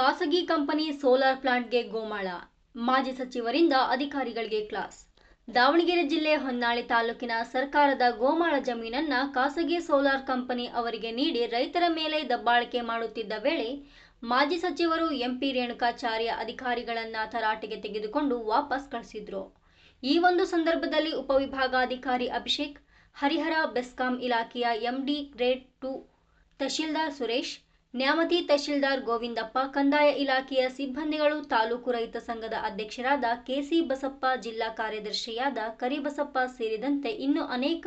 ಖಾಸಗಿ company solar ಪ್ಲಾಂಟ್ಗೆ ಗೋಮಾಳ. ಮಾಜಿ ಸಚಿವರಿಂದ ಅಧಿಕಾರಿಗಳಿಗೆ ಕ್ಲಾಸ್. ದಾವಣಗೆರೆ ಜಿಲ್ಲೆ ಹೊನ್ನಾಳಿ ತಾಲೂಕಿನ ಸರ್ಕಾರದ ಗೋಮಾಳ ಜಮೀನನ್ನ ಖಾಸಗಿ ಸೋಲಾರ್ ಕಂಪನಿ ಅವರಿಗೆ ನೀಡಿ ರೈತರ ಮೇಲೆ ದಬ್ಬಾಳಿಕೆ ಮಾಡುತ್ತಿದ್ದ ವೇಳೆ ಮಾಜಿ ಸಚಿವರು ಎಂಪಿ ರೇಣುಕಾಚಾರ್ಯ ಅಧಿಕಾರಿಗಳನ್ನ ತರಾಟೆಗೆ ತೆಗೆದುಕೊಂಡು ವಾಪಸ್ ಕಳಿಸಿದ್ರು. ಈ ಒಂದು ಸಂದರ್ಭದಲ್ಲಿ ಉಪವಿಭಾಗಾಧಿಕಾರಿ ಅಭಿಷೇಕ್, ಹರಿಹರ ಬೆಸ್ಕಾಂ ಇಲಾಖೆಯ ಎಂಡಿ ಗ್ರೇಡ್ 2 ತಹಶೀಲ್ದಾರ್ ಸುರೇಶ್, ನ್ಯಾಮತಿ ತಹಶೀಲ್ದಾರ್ ಗೋವಿಂದಪ್ಪ, ಕಂದಾಯ ಇಲಾಖೆಯ ಸಿಬ್ಬಂದಿಗಳು, ತಾಲೂಕು ರೈತ ಸಂಘದ ಅಧ್ಯಕ್ಷರಾದ ಕೆಸಿ ಬಸಪ್ಪ, ಜಿಲ್ಲಾ ಕಾರ್ಯದರ್ಶಿಯಾದ ಕರಿಬಸಪ್ಪ ಸೇರಿದಂತೆ ಇನ್ನು ಅನೇಕ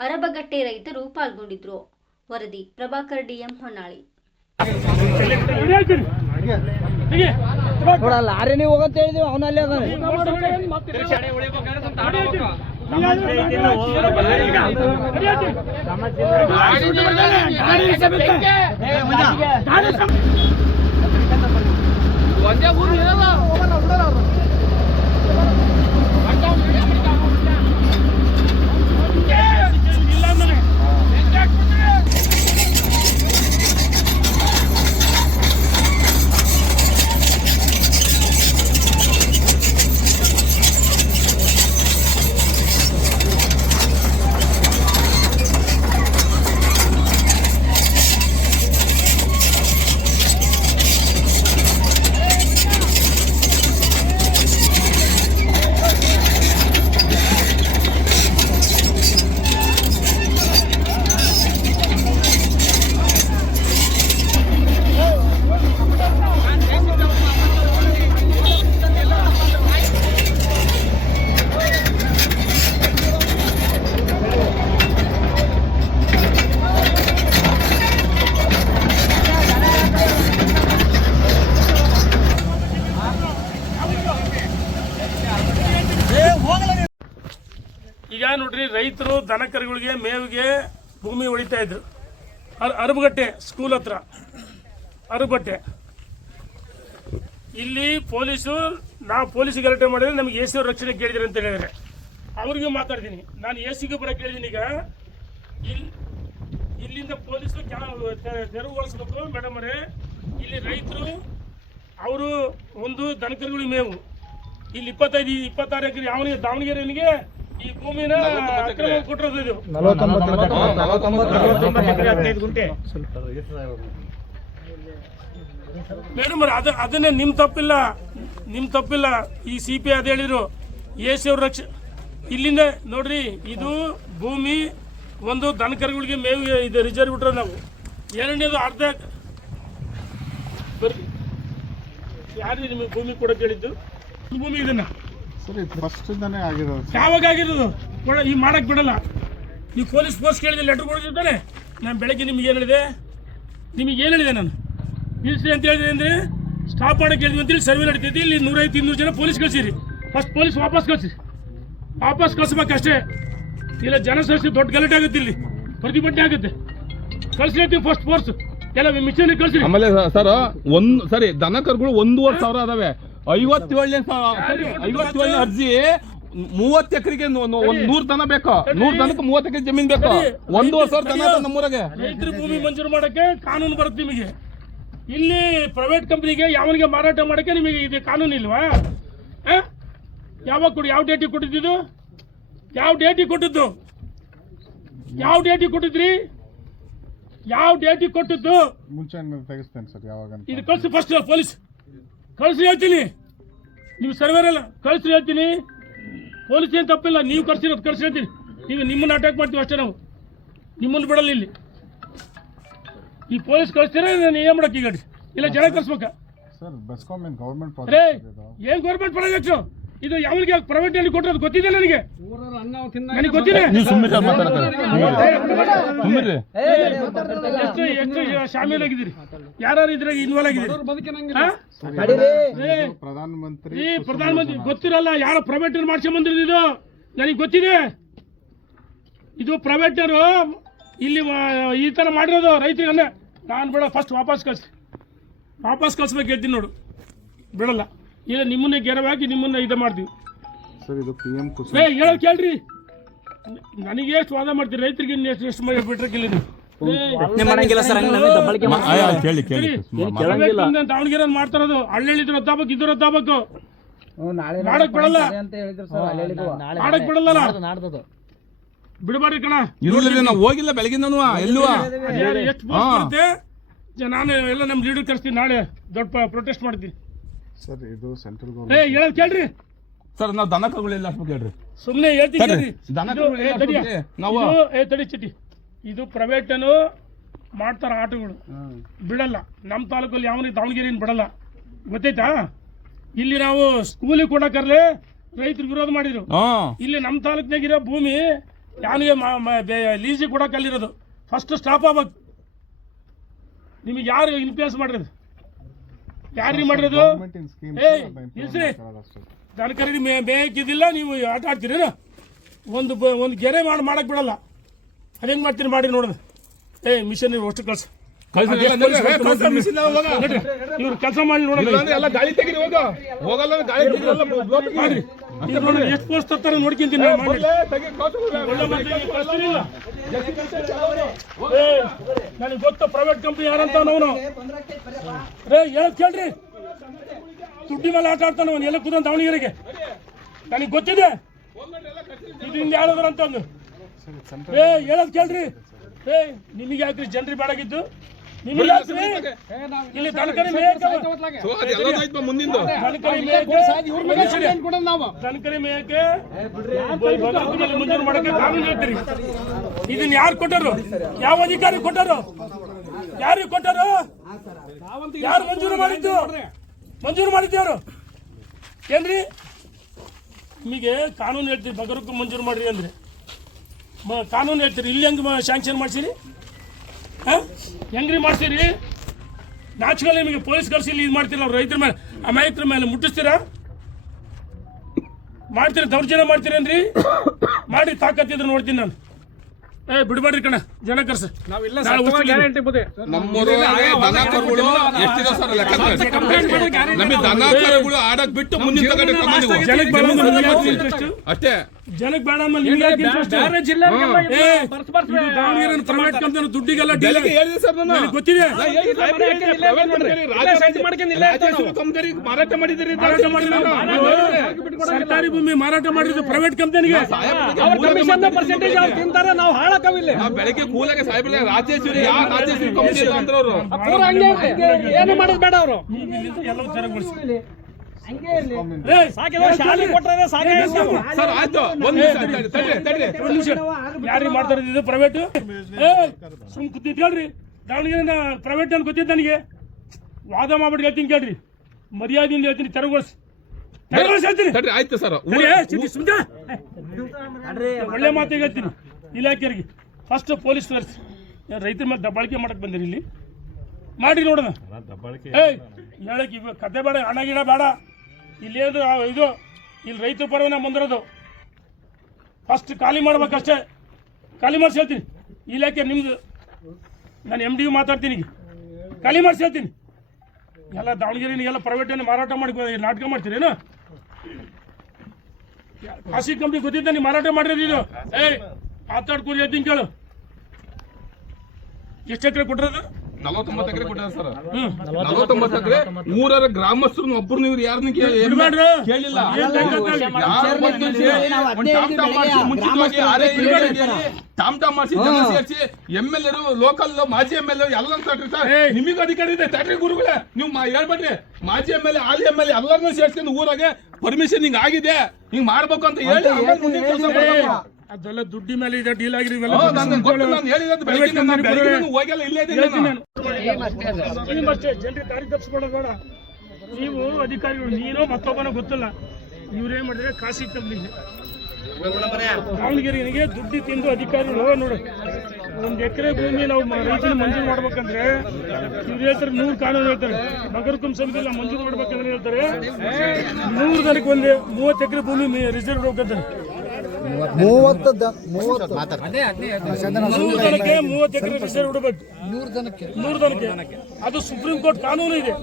ಅರಬಗಟ್ಟೆ ರೈತರು ಪಾಲ್ಗೊಂಡಿದ್ದರು. ವರದಿ ಪ್ರಭಾಕರ್ ಡಿಎಂ, ಹೊನ್ನಾಳಿ. ಈಗ ನೋಡ್ರಿ, ರೈತರು ದನ ಕರುಗಳಿಗೆ ಮೇವಿಗೆ ಭೂಮಿ ಹೊಡಿತಾ ಇದ್ರು. ಅರಬಗಟ್ಟೆ ಸ್ಕೂಲ್ ಹತ್ರ ಅರಬಗಟ್ಟೆ. ಇಲ್ಲಿ ನಾವು ಪೊಲೀಸ್ ಗಲಾಟೆ ಮಾಡಿದ್ರೆ ನಮಗೆ ಎ ಸಿ ಅವ್ರ ರಕ್ಷಣೆ ಕೇಳಿದ್ರಿ ಅಂತ ಹೇಳಿದ್ರೆ ಅವ್ರಿಗೂ ಮಾತಾಡ್ತೀನಿ. ನಾನು ಎ ಸಿಗೂ ಬರೋಕೆ ಕೇಳಿದ್ದೀನಿ. ಈಗ ಇಲ್ಲಿಂದ ಪೊಲೀಸರು ತೆರವುಗೊಳಿಸ್ಬೇಕು ಮೇಡಮ್ ಅವರೇ. ಇಲ್ಲಿ ರೈತರು ಅವರು ಒಂದು ದನಕರುಗಳಿಗೆ ಮೇವು ಇಲ್ಲಿ 25-26 ಎಕರೆ ಯಾವನಿಗೆ ದಾವಣಗೆರೆಯವನಿಗೆ ಈ ಭೂಮಿನ ಕೊಟ್ಟಿರೋದು. ಇದು 49 ಎಕರೆ 15 ಗುಂಟೆ ಮೇಡಮ್ ಅವ್ರೆ. ಅದನ್ನೇ ನಿಮ್ ತಪ್ಪಿಲ್ಲ. ಈ CP ಅದೇ ಹೇಳಿದ್ರು, ಎ ಸಿ ಅವ್ರ ರಕ್ಷಣೆ. ಇಲ್ಲಿಂದ ನೋಡ್ರಿ, ಇದು ಭೂಮಿ ಒಂದು ದನಕರುಗಳಿಗೆ ಮೇವು ಇದು ರಿಸರ್ವ್ ಬಿಟ್ರೆ ನಾವು. ಎರಡನೇದು ಅರ್ಧ ಯಾರು ನಿಮಗೆ ಭೂಮಿ ಕೊಡೋಕೆ ಹೇಳಿದ್ದು? ಭೂಮಿ ಇದನ್ನ ಯಾವಾಗ ಆಗಿರೋದು ಈ ಮಾಡಕ್ ಬಿಡಲ್ಲ. ನೀವು ಪೊಲೀಸ್ ಕೇಳಿದ್ರೆ ಲೆಟರ್ ಕೊಡಿರ್ತಾನೆ. ನಾನು ಬೆಳಗ್ಗೆ ನಿಮ್ಗೆ ಏನು ಹೇಳಿದೆ ನಾನು ನಿಲ್ಸಿ ಅಂತ ಹೇಳಿದ್ರೆ ಅಂದರೆ ಸ್ಟಾಪ್ ಮಾಡಕ್ಕೆ ಹೇಳಿದ್ವಿ ಅಂತೇಳಿ ಸರ್ವೆ ನಡೀತೈತಿ. ಇಲ್ಲಿ 150-200 ಜನ ಪೊಲೀಸ್ ಕಳಿಸಿರಿ. ಫಸ್ಟ್ ಪೊಲೀಸ್ ವಾಪಸ್ ಕಳಿಸ್ಬೇಕಷ್ಟೇ. ಇಲ್ಲ ಜನ ಸೇರಿಸಿ ದೊಡ್ಡ ಗಲಾಟೆ ಆಗುತ್ತೆ, ಇಲ್ಲಿ ಪ್ರತಿಭಟನೆ ಆಗುತ್ತೆ. ಕಳಿಸ್ಲೇತೀವಿ ಫಸ್ಟ್ ಫೋರ್ಸ್ ಎಲ್ಲ ಮಿಷನ್ ಕಳಿಸಿ. ಆಮೇಲೆ ಸರ್ ಸರಿ ದನ ಕರುಗಳು 1,500,000 ಅದಾವೆ. 57 ಅರ್ಜಿ 30 ಎಕರೆಗೆ 100 ದನ ಬೇಕು. 100 ದನಕ್ಕೆ 30 ಎಕರೆ ಜಮೀನ್ ಬೇಕು. 1,500,000 ದನ ನಮ್ಮೂರಾಗೆ. ರೈತರ ಭೂಮಿ ಮಂಜೂರು ಮಾಡಕ್ಕೆ ಕಾನೂನು ಬರುತ್ತೆ ನಿಮಗೆ. ಇಲ್ಲಿ ಪ್ರೈವೇಟ್ ಕಂಪನಿಗೆ ಯಾವನಿಗೆ ಮಾರಾಟ ಮಾಡಕ್ಕೆ ನಿಮಗೆ ಇದು ಕಾನೂನು ಇಲ್ವಾ? ಯಾವಾಗ ಕೊಡಿ? ಯಾವ ಡೇಟಿಗೆ ಕೊಟ್ಟಿದ್ದು? ಯಾವ ಡೇಟಿಗೆ ಕೊಟ್ಟಿದ್ರಿ? ಯಾವ ಡೇಟಿಗೆ ಕೊಟ್ಟಿದ್ದು? ಮುಂಚೆ ತೆಗಿಸ್ತೇನೆ ಸರ್. ಯಾವಾಗ ಇದು ಕಳಿಸಿ ಫಸ್ಟ್ ಪೊಲೀಸ್ ಕಳಿಸಿ ಹೇಳ್ತೀನಿ. ನೀವು ಸರ್ವೇರ್ ಅಲ್ಲ, ಕಳಿಸಿ ಹೇಳ್ತೀನಿ. ಪೊಲೀಸ್ ಏನು ತಪ್ಪಿಲ್ಲ, ನೀವು ಕಳಿಸಿ ಹೇಳ್ತೀನಿ. ನಿಮ್ಮನ್ನು ಅಟ್ಯಾಕ್ ಮಾಡ್ತೀವಿ ಅಷ್ಟೇ. ನಾವು ನಿಮ್ಮನ್ನು ಬಿಡಲ್ಲ. ಇಲ್ಲಿ ಈ ಪೊಲೀಸ್ ಕಳಿಸ್ತೀರ, ನಾನು ಏನ್ ಮಾಡಕ್ಕೆ ಈಗ? ಇಲ್ಲ ಜನ ಕಳಿಸ್ಬೇಕ ಸರ್? ಬೆಸ್ಕಾಂ ಏನ್ ಗವರ್ಮೆಂಟ್ ಪ್ರಾಜೆಕ್ಟ್ ಇದು? ಯಾವನಿಗೆ ಪ್ರೈವೇಟ್ ಅಲ್ಲಿ ಕೊಟ್ಟರು ಗೊತ್ತಿದೆ ನನಗೆ ಗೊತ್ತಿದೆ. ಎಷ್ಟು ಶಾಮೀಲಾಗಿದ್ದೀರಿ? ಯಾರು ಇದ್ರಾಗ ಇನ್ವಾಲ್ವ್ ಆಗಿದ್ದೀರಿ? ಪ್ರಧಾನಮಂತ್ರಿ ಗೊತ್ತಿರಲ್ಲ. ಯಾರೋ ಪ್ರೈವೇಟ್ ಮಾಡ್ಸ್ಕೊಂಡ್ ಬಂದಿರೋದು ಇದು ನನಗೆ ಗೊತ್ತಿದೆ. ಇದು ಪ್ರೈವೇಟ್ನವರು ಇಲ್ಲಿ ಈ ತರ ಮಾಡಿರೋದು ರೈತರಿಗೆ. ನಾನು ಬಿಡ, ಫಸ್ಟ್ ವಾಪಸ್ ಕಳಿಸ್ಬೇಕು ಹೇಳ್ತೀನಿ ನೋಡು, ಬಿಡಲ್ಲ. ಇಲ್ಲ ನಿಮ್ಮನ್ನೇ ಗೆರವಾಗಿ ನಿಮ್ಮನ್ನ ಇದು ಮಾಡ್ತೀವಿ. ಹೇಳೋದು ಕೇಳ್ರಿ. ನನಗೆ ಎಷ್ಟು ವಾದ ಮಾಡ್ತೀರಿ? ರೈತರಿಗೆ ಎಷ್ಟು ಬಿಟ್ರೆ ನೀವು ಪ್ರಶ್ನೆ ಮಾಡಂಗಿಲ್ಲ ಸರ್, ಹಂಗೆ ನಮಗೆ ದಬ್ಬಾಳಿಕೆ ಕೇಳಿ ದಾವಣಗೆರೆ ಮಾಡ್ತಾರದು. ಹಳ್ಳಿದ್ರು ರದ್ದಾಗಬೇಕು, ಇದ್ರು ರದ್ದಾಗಬೇಕು, ಮಾಡಕ್ ಬಿಡಲ್ಲ, ಮಾಡಕ್ ಬಿಡಲ್ಲ, ಬಿಡಬಾರ್ದು ಕಣ. ನಾವು ಹೋಗಿಲ್ಲ ಬೆಳಗಿನ ಎಲ್ಲೂ. ಎಷ್ಟು ಬರುತ್ತೆ ನಾನು ಎಲ್ಲ ನಮ್ಮ ಲೀಡರ್ ಕಳಿಸ್ತೀನಿ, ನಾಳೆ ದೊಡ್ಡ ಪ್ರೊಟೆಸ್ಟ್ ಮಾಡ್ತೀನಿ ಸರ್. ಇದು ಸೆಂಟ್ರಲ್ ಹೇಳೋದು ಕೇಳ್ರಿ ಸರ್. ನಾವು ದನ ಕರುಗಳೆಲ್ಲ ಹಾಕ್ಬೇಕು ಹೇಳ್ರಿ, ಸುಮ್ಮನೆ ಹೇಳ್ತೀನಿ. ನಾವು ತಡಿ ಚಿಟಿ, ಇದು ಪ್ರೈವೇಟನು ಮಾಡ್ತಾರ ಆಟೋಗಳು, ಬಿಡಲ್ಲ. ನಮ್ಮ ತಾಲೂಕಲ್ಲಿ ಯಾವನಿಗೆ ದಾವಣಗೆರೆಯನ್ನು ಬಿಡಲ್ಲ, ಗೊತ್ತೈತಾ? ಇಲ್ಲಿ ನಾವು ಸ್ಕೂಲಿಗೆ ಕೊಡಕರ್ಲೆ ರೈತರು ವಿರೋಧ ಮಾಡಿದ್ರು. ಇಲ್ಲಿ ನಮ್ಮ ತಾಲೂಕಿನಾಗಿರೋ ಭೂಮಿ ಯಾನಿಗೆ ಲೀಸಿಗೆ ಕೊಡಕ್ಕೆ ಅಲ್ಲಿರೋದು ಫಸ್ಟ್ ಸ್ಟಾಪ್ ಆಗ್ಬೇಕು. ನಿಮಗೆ ಯಾರು ಇನ್ಫ್ಲೂಯೆನ್ಸ್ ಮಾಡಿರೋದು? ಯಾರಿಗೆ ಮಾಡಿರೋದು? ಇಲ್ಸ್ರಿ, ದನಕರಿಗೆ ಮೇಯಕ್ಕಿದ್ದಿಲ್ಲ, ನೀವು ಆಟ ಆಡ್ತೀರೇನು? ಒಂದು ಗೆರೆ ಮಾಡಕ್ ಬಿಡಲ್ಲ. ಅದೇನು ಮಾಡ್ತೀರಿ ಮಾಡಿ ನೋಡೋದು. ಮಿಷನ್ ಅಷ್ಟು ಕಳ್ಸ, ಇವ್ರು ಕೆಲಸ ಮಾಡಿ ನೋಡೋದು. ಮಾಡ್ರಿ, ಎಷ್ಟು ಪೋಸ್ಟ್ ತರ್ತಾರೆ ನೋಡ್ಕೊಂತೀನಿ. ನನಗೆ ಗೊತ್ತು ಪ್ರೈವೇಟ್ ಕಂಪ್ನಿ ಯಾರಂತ. ನಾವು ಹೇಳದ್ ಕೇಳ್ರಿ, ದುಡ್ಡಿ ಮೇಲೆ ಆಟ ಆಡ್ತಾನೆ ಅವನು. ಎಲ್ಲ ಕೂತ ದಾವಣಗೆರೆಗೆ ನನಗೆ ಗೊತ್ತಿದೆ ಇದರಿಂದ ಯಾರಾದ್ರು ಅಂತ ಒಂದು. ಹೇಳದ್ ಕೇಳ್ರಿ. ನಿಮಗೆ ಯಾಕ್ರಿ ಜನರಿಗೆ ಬೇಡಾಗಿದ್ದು? ನಿಮಗೆ ಯಾಕ್ರಿ? ಇಲ್ಲಿ ದನಕರಿ ಮೇಯಕ್ಕೆ ಮಂಜೂರು ಮಾಡಕ್ಕೆ ಕಾನೂನು ಹೇಳ್ತೀರಿ. ಇದನ್ನ ಯಾರು ಕೊಟ್ಟರು? ಯಾವ ಅಧಿಕಾರಿ ಕೊಟ್ಟರು? ಯಾರಿಗೆ ಕೊಟ್ಟರು? ಯಾರು ಮಂಜೂರು ಮಾಡಿದ್ದು? ಮಂಜೂರು ಮಾಡಿದ್ದು ಯಾರು? ಏನ್ರಿ? ನಿಮಗೆ ಕಾನೂನು ಹೇಳ್ತೀರಿ, ಬಗರಕ್ಕೂ ಮಂಜೂರು ಮಾಡ್ರಿ ಅಂದ್ರೆ ಕಾನೂನು ಹೇಳ್ತೀರಿ. ಇಲ್ಲಿ ಹೆಂಗೆ ಶಾಂಕ್ಷನ್ ಮಾಡ್ಸಿರಿ? ಹೆಂಗ್ರಿ ಮಾಡ್ತೀರಿ? ನಾಚಿಕಲ್ಲಿ ನಿಮಗೆ ಪೊಲೀಸ್ ಕರ್ಸಿ ಇಲ್ಲಿ ಇದು ಮಾಡ್ತೀರ. ಅವ್ರು ರೈತರ ಮೇಲೆ, ಅಮಾಯಕರ ಮೇಲೆ ಮುಟ್ಟಿಸ್ತೀರಾ? ಮಾಡ್ತೀರಿ, ದೌರ್ಜನ್ಯ ಮಾಡ್ತೀರೇನ್ರಿ? ಮಾಡಿ ತಾಕತ್ತಿದ್ರೆ ನೋಡ್ತೀನಿ ನಾನು. ಬಿಡ್ಬೇಡ್ರಿ ಕಣ, ಜನ ಕರ್ಸ. ನಮ್ಮೂರು ದನ ಕರುಗಳು ಎಷ್ಟಿದೆ ಸರ್ ಲೆಕ್ಕ? ನಮಗೆ ದನ ಕರುಗಳು ಆಡಕ್ ಬಿಟ್ಟು ಮುಂದಿನ ಜನಕ್ಕೆ ಅಷ್ಟೇ. ಜನಕ್ಕೆ ಬೇಡ ದಾವಣಗೆರೆ ಪ್ರೈವೇಟ್ ಕಂಪನಿ ದುಡ್ಡಿಗೆಲ್ಲ ಹೇಳಿದೆ ಸರ್ ನಾನು. ಗೊತ್ತಿದೆ. ಮಾರಾಟ ಮಾಡಿದ್ದೀರಿ. ಸರ್ಕಾರಿ ಭೂಮಿ ಮಾರಾಟ ಮಾಡಿದ್ದು ಪ್ರೈವೇಟ್ ಕಂಪನಿಗೆ. ಬೆಳಗ್ಗೆ ಕೂಲಾಗೆ ಸಾಹೇಬ್ರೆ ರಾಜೇಶ್ವರಿ ರಾಜೇಶ್ವರಿ ಕಂಪನಿ ಅಂದ್ರೆ ಅವರು ಏನು ಮಾಡೋದು ಬೇಡ ಅವರು. ಎಲ್ಲವೂ ತೆರವುಗೊಳಿಸಿ. ಸರ್ ಆಯ್ತು, ಯಾರಿಗೆ ಮಾಡ್ತಾರೆ ಇದು ಪ್ರೈವೇಟ್? ಸುಮ್ ಕೂತಿದ್ ಕೇಳ್ರಿ. ದಾವಣಗೆರೆ ಪ್ರೈವೇಟ್ ಅಂತ ಗೊತ್ತಿದ್ದು ನನಗೆ. ವಾದ ಮಾಡ್ಬಿಟ್ಟು ಹೇಳ್ತೀನಿ ಕೇಳ್ರಿ, ಮರ್ಯಾದೆಯಿಂದ ಹೇಳ್ತೀನಿ, ತೆರವುಗೊಳಿಸಿ. ಹೇಳ್ತೀನಿ. ಆಯ್ತು ಸರ್. ಒಳ್ಳೆ ಮಾತಿಗೆ ಹೇಳ್ತೀನಿ ಇಲಾಖೆಯವರಿಗೆ. ಫಸ್ಟ್ ಪೊಲೀಸ್ ರೈತರ ಮೇಲೆ ದಬ್ಬಾಳಿಕೆ ಮಾಡಕ್ ಬಂದಿರಿ. ಇಲ್ಲಿ ಮಾಡಿ ನೋಡೋಣ. ಹೇಳಕ್ ಕತೆ ಬೇಡ, ಹಣ ಗಿಡ ಬೇಡ. ಇಲ್ಲಿ ಇದು ಇಲ್ಲಿ ರೈತರ ಪರವಾಗಿ ನಾವು ಬಂದಿರೋದು. ಫಸ್ಟ್ ಖಾಲಿ ಮಾಡ್ಬೇಕಷ್ಟೇ. ಖಾಲಿ ಮಾಡಿಸಿ ಹೇಳ್ತೀನಿ. ಇಲಾಖೆ ನಿಮ್ದು. ನಾನು MD ಮಾತಾಡ್ತೀನಿ. ಖಾಲಿ ಮಾಡಿಸಿ ಹೇಳ್ತೀನಿ. ಎಲ್ಲ ದಾವಣಗೆರೆ ಎಲ್ಲ ಪ್ರೈವೇಟನ್ನು ಮಾರಾಟ ಮಾಡಿ ನಾಟಕ ಮಾಡ್ತೀರೇನು? ಖಾಸಗಿ ಕಂಪ್ನಿ ಗೊತ್ತಿದ್ದ ನೀವು ಮಾರಾಟ ಮಾಡಿರೋದು ಇದು. ಮಾತಾಡ್ಕೊಂಡು ಹೇಳ್ತೀನಿ ಕೇಳು. ಎಷ್ಟು ಎಕರೆ ಕೊಟ್ಟಿರೋದು? 49 ಎಕರೆ ಕೊಟ್ಟಾರ ಸರ್. 49 ಎಕರೆ. ಊರರ ಗ್ರಾಮಸ್ಥರು ಒಬ್ಬರು ನೀವು ಯಾರನ್ನ ಕೇಳಿಲ್ಲ. ಟಾಮ್ ಟಾಮ್ ಮಾಡಿಸಿ ಜನ ಸೇರಿಸಿ MLA ಲೋಕಲ್ ಮಾಜಿ MLA ಎಲ್ಲ ನಿಮಗೆ ಅಧಿಕಾರ ಇದೆ. ತಡ್ರಿ ಗುರುಗಳೇ, ನೀವು ಹೇಳ್ಬೇಡ್ರಿ. ಮಾಜಿ MLA ಹಾಲಿ MLA ಎಲ್ಲರನ್ನೂ ಸೇರ್ಸ್ಕೊಂಡು ಊರಾಗೆ ಪರ್ಮಿಷನ್ ಹಿಂಗ್ ಆಗಿದೆ, ಹಿಂಗ್ ಮಾಡ್ಬೇಕು ಅಂತ ಹೇಳಿ ಅದೆಲ್ಲ ದುಡ್ಡಿ ಮೇಲೆ ಇದೆ, ಡೀಲ್ ಆಗಿರಿ. ಜನರಿಗೆ ದಾರಿ ತಪ್ಪಿಸ್ಕೊಳ್ಳೋದು ಬೇಡ. ನೀವು ಅಧಿಕಾರಿಗಳು, ನೀನು ಮತ್ತೊಬ್ಬನ ಗೊತ್ತಿಲ್ಲ. ಇವ್ರೇನ್ ಮಾಡಿದ್ರೆ ಖಾಸಗಿ ಕಂಪ್ನಿಗೆ ದಾವಣಗೆರೆಗೆ ದುಡ್ಡು ತಿಂದು ಅಧಿಕಾರಿಗಳು ನೋಡಿ. 1 ಎಕರೆ ಭೂಮಿ ನಾವು ರೈತರು ಮಂಜೂರು ಮಾಡ್ಬೇಕಂದ್ರೆ ಇವ್ರು ಹೇಳ್ತಾರೆ 100 ಕಾನೂನು ಹೇಳ್ತಾರೆ. ನಗರಕಂ ಸಮಿತಿಯಲ್ಲಿ ಮಂಜೂರು ಮಾಡ್ಬೇಕಂದ್ರೆ ಹೇಳ್ತಾರೆ 100 ಜನಕ್ಕೆ 30 ಎಕರೆ ಭೂಮಿ ರಿಸರ್ವ್ ಹೋಗ್ತಾರೆ. 30 ಎಕರೆ ರಿಸರ್ವ್ ಬಿಡಬೇಕು. 100 ಜನಕ್ಕೆ ಅದು ಸುಪ್ರೀಂ ಕೋರ್ಟ್ ಕಾನೂನು ಇದೆ.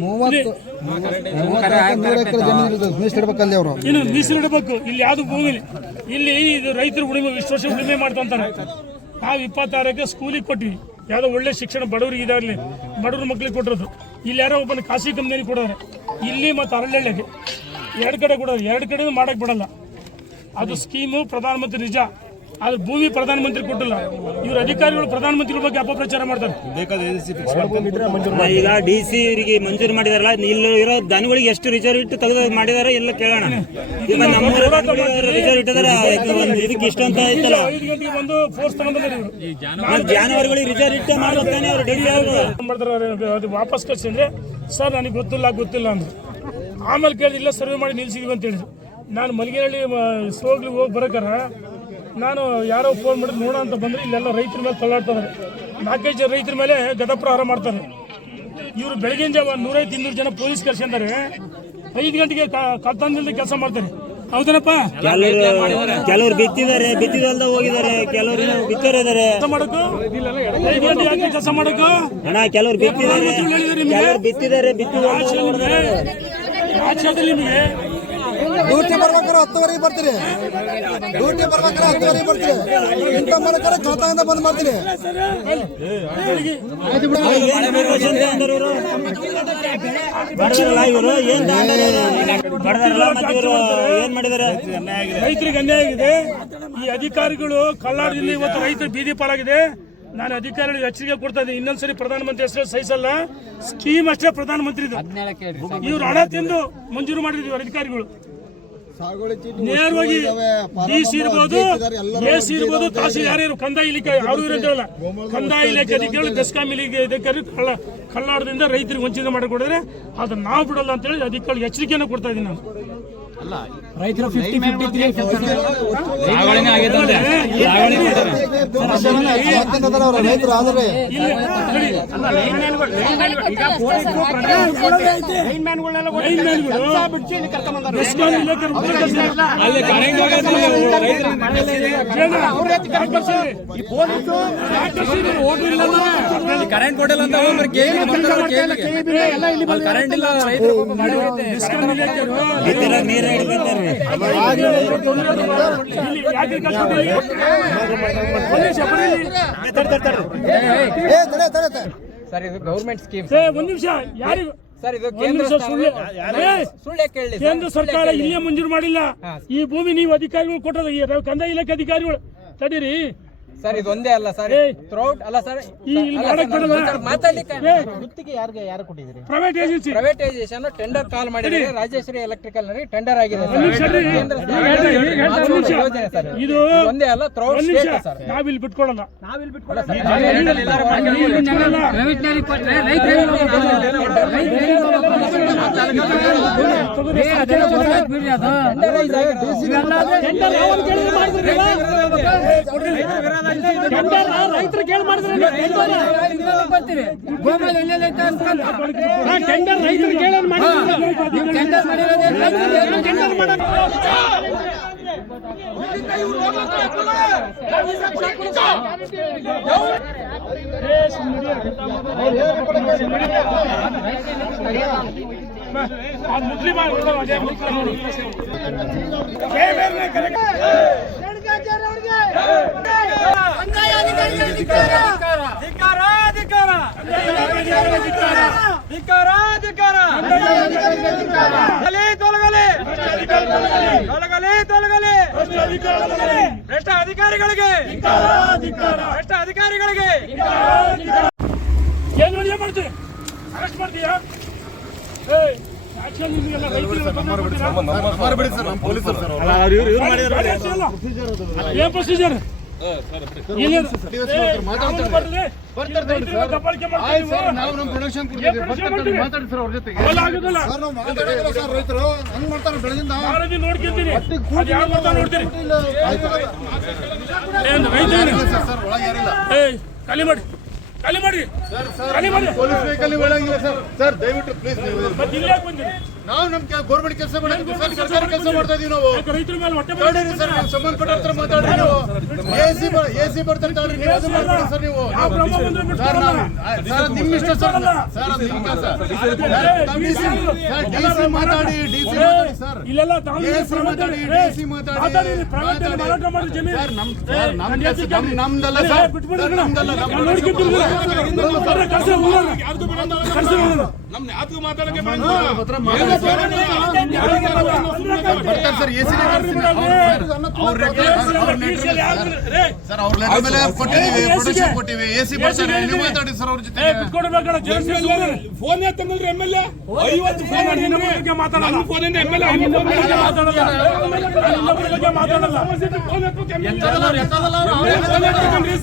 30 ಎಕರೆ ಜಮೀನು ಮೀಸಲಿಡಬೇಕಲ್ಲಿ ಅವರು. ಇನ್ನು ಮೀಸಲಿಡಬೇಕು. ಇಲ್ಲಿ ಯಾವ್ದು ಭೂಮಿ ಇಲ್ಲಿ ಇದು ರೈತರು ಉಳಿಮೆ 20 ವರ್ಷ ಉಳಿಮೆ ಮಾಡ್ತಾರೆ. ನಾವು 26ಕ್ಕೆ ಸ್ಕೂಲಿಗೆ ಕೊಟ್ಟಿವಿ, ಯಾವುದೋ ಒಳ್ಳೆ ಶಿಕ್ಷಣ ಬಡವರಿಗೆ ಇದಾಗಲಿ, ಬಡವ್ರ ಮಕ್ಳಿಗೆ ಕೊಟ್ಟಿರೋದು. ಇಲ್ಲಿ ಯಾರೋ ಒಬ್ಬನ ಖಾಸಗಿ ಕಂಪ್ನಿಯಲ್ಲಿ ಕೊಡೋರೆ, ಇಲ್ಲಿ ಮತ್ತು ಅರಳ್ಳೆಗೆ 2 ಕಡೆ ಕೊಡೋರು. 2 ಕಡೆ ಮಾಡಕ್ಕೆ ಬಿಡಲ್ಲ. ಅದು ಸ್ಕೀಮು ಪ್ರಧಾನಮಂತ್ರಿ ನಿಜ, ಆದ್ರೆ ಭೂಮಿ ಪ್ರಧಾನಮಂತ್ರಿ ಕೊಟ್ಟಿಲ್ಲ. ಇವ್ರ ಅಧಿಕಾರಿಗಳು ಪ್ರಧಾನಮಂತ್ರಿ ಬಗ್ಗೆ ಅಪಪ್ರಚಾರ ಮಾಡ್ತಾರೆ. ಈಗ DC ಅವರಿಗೆ ಮಂಜೂರು ಮಾಡಿದಾರಲ್ಲ, ಇಲ್ಲಿ ಇರೋ ದನಗಳಿಗೆ ಎಷ್ಟು ರಿಸರ್ವ್ ಇಟ್ಟು ತೆಗೆದು ಮಾಡಿದಾರೆ ಎಲ್ಲ ಕೇಳೋಣ. ಈಗ ನಮ್ಮೂರ ರಿಸರ್ವ್ ಇಟ್ಟಿದಾರೆ, ಇದಕ್ಕೆ ಇಷ್ಟ ಅಂತ ಐತಲ್ಲ. 5 ಗಂಟೆಗೆ ಬಂದು ಫೋರ್ಸ್ ತಗೊಂಡ್ಬಂದ್ರೆ ಜಾನುವಾರುಗಳಿಗೆ ರಿಸರ್ವ್ ಇಟ್ಟು ಮಾಡ್ತಾನೆ ಅವ್ರು ಡೈಲಿ ಮಾಡ್ತಾರೆ. ಅದು ವಾಪಸ್ ಕಳಿಸಿ ಅಂದ್ರೆ ಸರ್ ನನಗೆ ಗೊತ್ತಿಲ್ಲ ಅಂದ್ರು. ಆಮೇಲೆ ಕೇಳಿದಿಲ್ಲ, ಸರ್ವೆ ಮಾಡಿ ನಿಲ್ಸಿದೀವಿ ಅಂತ ಹೇಳಿದ್ರು. ನಾನು ಮಲಗಿನಹಳ್ಳಿ ಸೋಗ್ಲಿ ಹೋಗಿ ಬರೋಕಾರ ನಾನು ಯಾರೋ ಫೋನ್ ಮಾಡಿದ್ರು, ನೋಡೋ ಅಂತ ಬಂದರೆ ಇಲ್ಲೆಲ್ಲ ರೈತರ ಮೇಲೆ ತಳ್ಳಾಡ್ತಾರೆ. 4-5 ಜನ ರೈತರ ಮೇಲೆ ಗದಪ್ರಹಾರ ಮಾಡ್ತಾರೆ. ಇವರು ಬೆಳಗಿನ ಜಾವ 150-200 ಜನ ಪೊಲೀಸ್ ಕರ್ಸ್ಕೊಂತಾರೆ. 5 ಗಂಟೆಗೆ ಕತ್ತಂದಿಂದ ಕೆಲಸ ಮಾಡ್ತಾರೆ. ಹೌದನಪ್ಪ? ಕೆಲವರು ಬಿತ್ತಿದಲ್ದ ಹೋಗಿದ್ದಾರೆ, ಕೆಲವರು ಬಿತ್ತೋರು ಇದಾರೆ. ಕೆಲಸ ಮಾಡಬೇಕು 5 ಗಂಟೆ ಯಾಕೆ ಕೆಲಸ ಮಾಡಬೇಕು ಅಣ್ಣ? ಕೆಲವರು ಬಿತ್ತಿದ್ದಾರೆ, ರಾಜ್ಯದಲ್ಲಿ ನಿಮಗೆ ಡ್ಯೂಟಿ ಬರ್ಬೇಕಾದ್ರೆ 10ವರೆಗೆ ಬರ್ತೀರಿ, ಇಂಥ ಮಾಡ್ಬೇಕಾದ್ರೆ ಖಾತಾದಿಂದ ಬಂದ್ ಮಾಡ್ತೀರಿ. ಏನ್ ಮಾಡಿದಾರೆ? ರೈತರಿಗೆ ಅನ್ಯಾಯ ಆಗಿದೆ. ಈ ಅಧಿಕಾರಿಗಳು ಕಳ್ಳಾಡದಿಂದ ಇವತ್ತು ರೈತರು ಬೀದಿ ಪಾಲಾಗಿದೆ. ನಾನು ಅಧಿಕಾರಿಗಳಿಗೆ ಎಚ್ಚರಿಕೆ ಕೊಡ್ತಾ ಇದ್ದೀನಿ, ಇನ್ನೊಂದ್ಸರಿ ಪ್ರಧಾನಮಂತ್ರಿ ಹೆಸರು ಸಹಿಸಲ್ಲ. ಸ್ಕೀಮ್ ಅಷ್ಟೇ ಪ್ರಧಾನಮಂತ್ರಿ. ಇವ್ರು ಹಣ ತಿಂದು ಮಂಜೂರು ಮಾಡಿದ್ವಿ ಅಧಿಕಾರಿಗಳು. ನೇರವಾಗಿ DC ಇರ್ಬೋದು, AC ಇರ್ಬೋದು, ತಹಸೀಲ್ ಯಾರ್ಯಾರು ಕಂದಾಯ ಇಲಾಖೆ ಯಾರು ಇರೋದಿಲ್ಲ. ಕಂದಾಯ ಇಲಾಖೆ ಅಧಿಕಾರಿಗಳು, ಬೆಸ್ಕಾಂ ಇಲಾಖೆ ಅಧಿಕಾರಿಗಳು ಕಳ್ಳಾಡದಿಂದ ರೈತರಿಗೆ ವಂಚಿತ ಮಾಡಿಕೊಡಿದ್ರೆ ಅದನ್ನ ನಾವು ಬಿಡಲ್ಲ ಅಂತ ಹೇಳಿ ಅಧಿಕಾರಿಗಳಿಗೆ ಎಚ್ಚರಿಕೆಯನ್ನು ಕೊಡ್ತಾ ಇದ್ದೀನಿ ನಾನು. ರೈತರು 50-53 ರೈತರು ಆದರೆ ಕರೆಂಟ್ ಕೊಡಲ್ಲ ಅಂತ ಕರೆಂಟ್ ಇಲ್ಲ. ಸರ್ ಇದು ಗೌರ್ಮೆಂಟ್ ಸ್ಕೀಮ್. ಒಂದ್ ನಿಮಿಷ, ಯಾರಿಗೂ ಸರ್ ಇದು ಕೇಂದ್ರ ಸರ್ಕಾರ ಇಲ್ಲೇ ಮಂಜೂರು ಮಾಡಿಲ್ಲ. ಈ ಭೂಮಿ ನೀವು ಅಧಿಕಾರಿಗಳು ಕೊಟ್ಟದ, ಕಂದಾಯ ಇಲಾಖೆ ಅಧಿಕಾರಿಗಳು ತಡೀರಿ ಸರ್. ಇದು ಒಂದೇ ಅಲ್ಲ ಸರ್, ಥ್ರೂಔಟ್ ಅಲ್ಲ ಸರ್. ಪ್ರೈವೇಟೈಸೇಷನ್ ಟೆಂಡರ್ ಕಾಲ್ ಮಾಡಿದ್ರೆ ರಾಜೇಶ್ವರಿ ಎಲೆಕ್ಟ್ರಿಕಲ್ ನಲ್ಲಿ ಟೆಂಡರ್ ಆಗಿದೆ ಸರ್. ಇದು ಒಂದೇ ಅಲ್ಲ, ಥ್ರೂಔಟ್ ಸ್ಟೇಟ್ ಸರ್. ನಾವಿಲ್ಲಿ ಬಿಟ್ಕೊಡಲ್ಲ. ರೈತರು ಕೇಳಿ ಮಾಡಿದ್ರೆ ಟೆಂಡರ್ ರೈತರು ಕೇಳಿ ಮುಸ್ಲಿಂ ಭ್ರಷ್ಟ ಅಧಿಕಾರಿಗಳಿಗೆ ಏನು ಮಾಡ್ತೀವಿ? ಅರೆಸ್ಟ್ ಮಾಡ್ತೀಯಾ? ಏನ್ ಪ್ರೊಸೀಜರ್? ನೋಡ್ಕೊಂತೀನಿ, ಖಾಲಿ ಮಾಡಿ ಖಾಲಿ ಮಾಡಿ ಪೊಲೀಸ್ ವೆಹಿಕಲ್ ಒಳಗಿಲ್ಲ ಸರ್. ದಯವಿಟ್ಟು ಪ್ಲೀಸ್ ಮತ್ತೆ ಇಲ್ಲಿ ಯಾಕೆ ಬಂದಿರಿ? ನಾವು ನಮ್ ಗೌರ್ಮೆಂಟ್ ಕೆಲಸ ಮಾಡೋದು ಸರ್ಕಾರಿ ಕೆಲಸ ಮಾಡ್ತಾ ಇದೀವಿ ನಾವು. ರೈತರ ಮೇಲೆ ಹೊಟ್ಟೆ ನೋಡಿರಿ ಸರ್, ನೀವು ಸಂಬಂಧಪಟ್ಟ ಹತ್ರ ಮಾತಾಡ್ರಿ ನೀವು. ಎಸಿ ಬರ್ತಾರೆ ತಗೊಳ್ರಿ, ನೀವು ಅದು ಮಾಡ್ಬೇಡಿ ಸರ್ ನೀವು. ಸರ್ ಸರ್ ನಿಮ್ ಇಷ್ಟ ಸರ್, ಸರ್ ಅದು ನಿಮ್ ಕೆಲಸ. ಡಿಸಿ ಮಾತಾಡಿ, ಡಿಸಿ ಮಾತಾಡಿ ಸರ್. ಇಲ್ಲೆಲ್ಲ ಎಸಿ ಮಾತಾಡಿ, ಡಿಸಿ ಮಾತಾಡಿ. ಸರ್ ನಮ್ದಲ್ಲ ಸರ್, ನಮ್ದಲ್ಲ. ನಮ್ ಯಾವ್ದು ಮಾತಾಡಕ್ಕೆ ಬರ್ತಾರೆ ಸರ್, ಎಸಿನೇ ಸರ್, ಅವ್ರ ಲೆಟರ್ ಮೇಲೆ ಕೊಟ್ಟಿದ್ದೀವಿ, ಪ್ರೊಟೆಕ್ಷನ್ ಕೊಟ್ಟಿವಿ. ಎಸಿ ಬರ್ತಾರೆ, ನೀವು ಮಾತಾಡಿ ಸರ್ ಅವ್ರ ಜೊತೆ. ಫೋನ್ ಎತ್ತಂದ್ರೆ MLA 50 ಫೋನ್ ಮಾತಾಡಲ್ಲ. ಫೋನಿಂದ MLA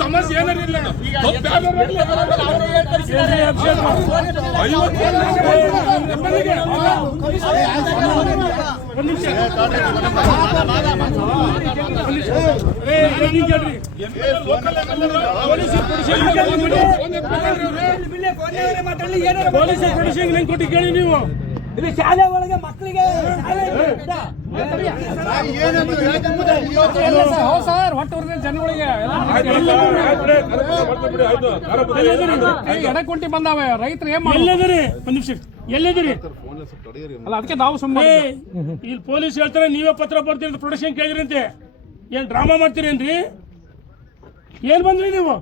ಸಮಸ್ಯೆ ಏನಿಲ್ಲ. ಕೊಟ್ಟು ಕೇಳಿ ನೀವು ಇಲ್ಲಿ ಶಾಲೆ ಒಳಗೆ ಮಕ್ಕಳಿಗೆ ಸರ್ ಹೊಟ್ಟೆ ಜನಗಳಿಗೆ ಎಡಕುಂಟಿ ಬಂದಾವೆ, ರೈತರು ಏನ್ ಎಲ್ಲದಿರಿ ಒಂದ್ ನಿಮಿಷ ಎಲ್ಲದಿರಿ ಅಲ್ಲ, ಅದಕ್ಕೆ ನಾವು ಸುಮ್ಮನೆ ಇಲ್ಲಿ ಪೊಲೀಸ್ ಹೇಳ್ತಾರೆ ನೀವೇ ಪತ್ರ ಬರ್ತೀರಿ ಅಂತ ಪ್ರೊಡಕ್ಷನ್ ಕೇಳಿದ್ರಂತೆ. ಏನ್ ಡ್ರಾಮಾ ಮಾಡ್ತೀರೇನ್ರಿ? ಏನ್ ಬಂದ್ರಿ ನೀವು?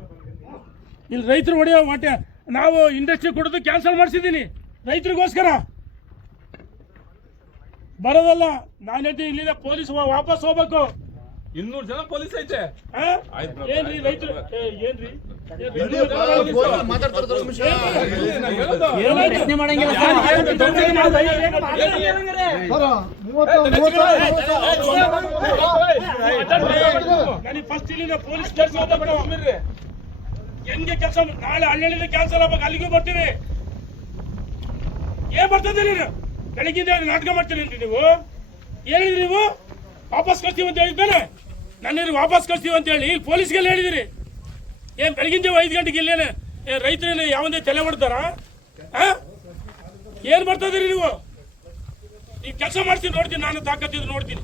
ಇಲ್ಲಿ ರೈತರು ಹೊಡೆಯೋ ಹೊಟ್ಟೆ ನಾವು ಇಂಡಸ್ಟ್ರಿ ಕೊಡೋದು ಕ್ಯಾನ್ಸಲ್ ಮಾಡಿಸಿದ್ದೀನಿ ರೈತರಿಗೋಸ್ಕರ. ಬರೋದಲ್ಲ, ನಾನು ಹೇಳ್ತೀನಿ ಇಲ್ಲಿಂದ ಪೊಲೀಸ್ ವಾಪಸ್ ಹೋಗ್ಬೇಕು. 200 ಜನ ಪೊಲೀಸ್ ಐತೆ. ಏನ್ರಿ ರೈತರು ಏನ್ರಿ ಪ್ರಶ್ನೆ ಮಾಡಂಗಿಲ್ಲ ನನಗೆ ಫಸ್ಟ್ ಇಲ್ಲಿಂದ ಪೊಲೀಸ್ ಕೆಲಸ ಹೆಂಗೆ ಕೆಲಸ ನಾಳೆ ಹಳ್ಳಿಯಿಂದ ಕ್ಯಾನ್ಸಲ್ ಆಗ್ಬೇಕು, ಅಲ್ಲಿಗೂ ಬರ್ತೀವಿ. ಏನ್ ಬರ್ತದೆ ಬೆಳಗಿಂದ ನಾಟಕ ಮಾಡ್ತೀರಿ ನೀವು? ಹೇಳಿದ್ರಿ ನೀವು ವಾಪಸ್ ಕಳ್ತೀವಿ ಅಂತ ಹೇಳಿದ್ದಾನೆ. ನನ್ನ ವಾಪಸ್ ಕಳ್ತೀವಿ ಅಂತ ಹೇಳಿ ಪೊಲೀಸ್ಗೆಲ್ಲ ಹೇಳಿದಿರಿ. ಏನ್ ಬೆಳಗಿನ ಜಾವ 5 ಗಂಟೆಗೆ ಇಲ್ಲೇನೆ ರೈತರೇನು ಯಾವಂದೇ ತಲೆ ಹೊಡ್ತಾರ? ಏನ್ ಬರ್ತದಿರಿ ನೀವು? ಈ ಕೆಲಸ ಮಾಡ್ತೀನಿ, ನೋಡ್ತೀನಿ, ನಾನು ತಾಕತ್ತಿದ್ದು ನೋಡ್ತೀನಿ.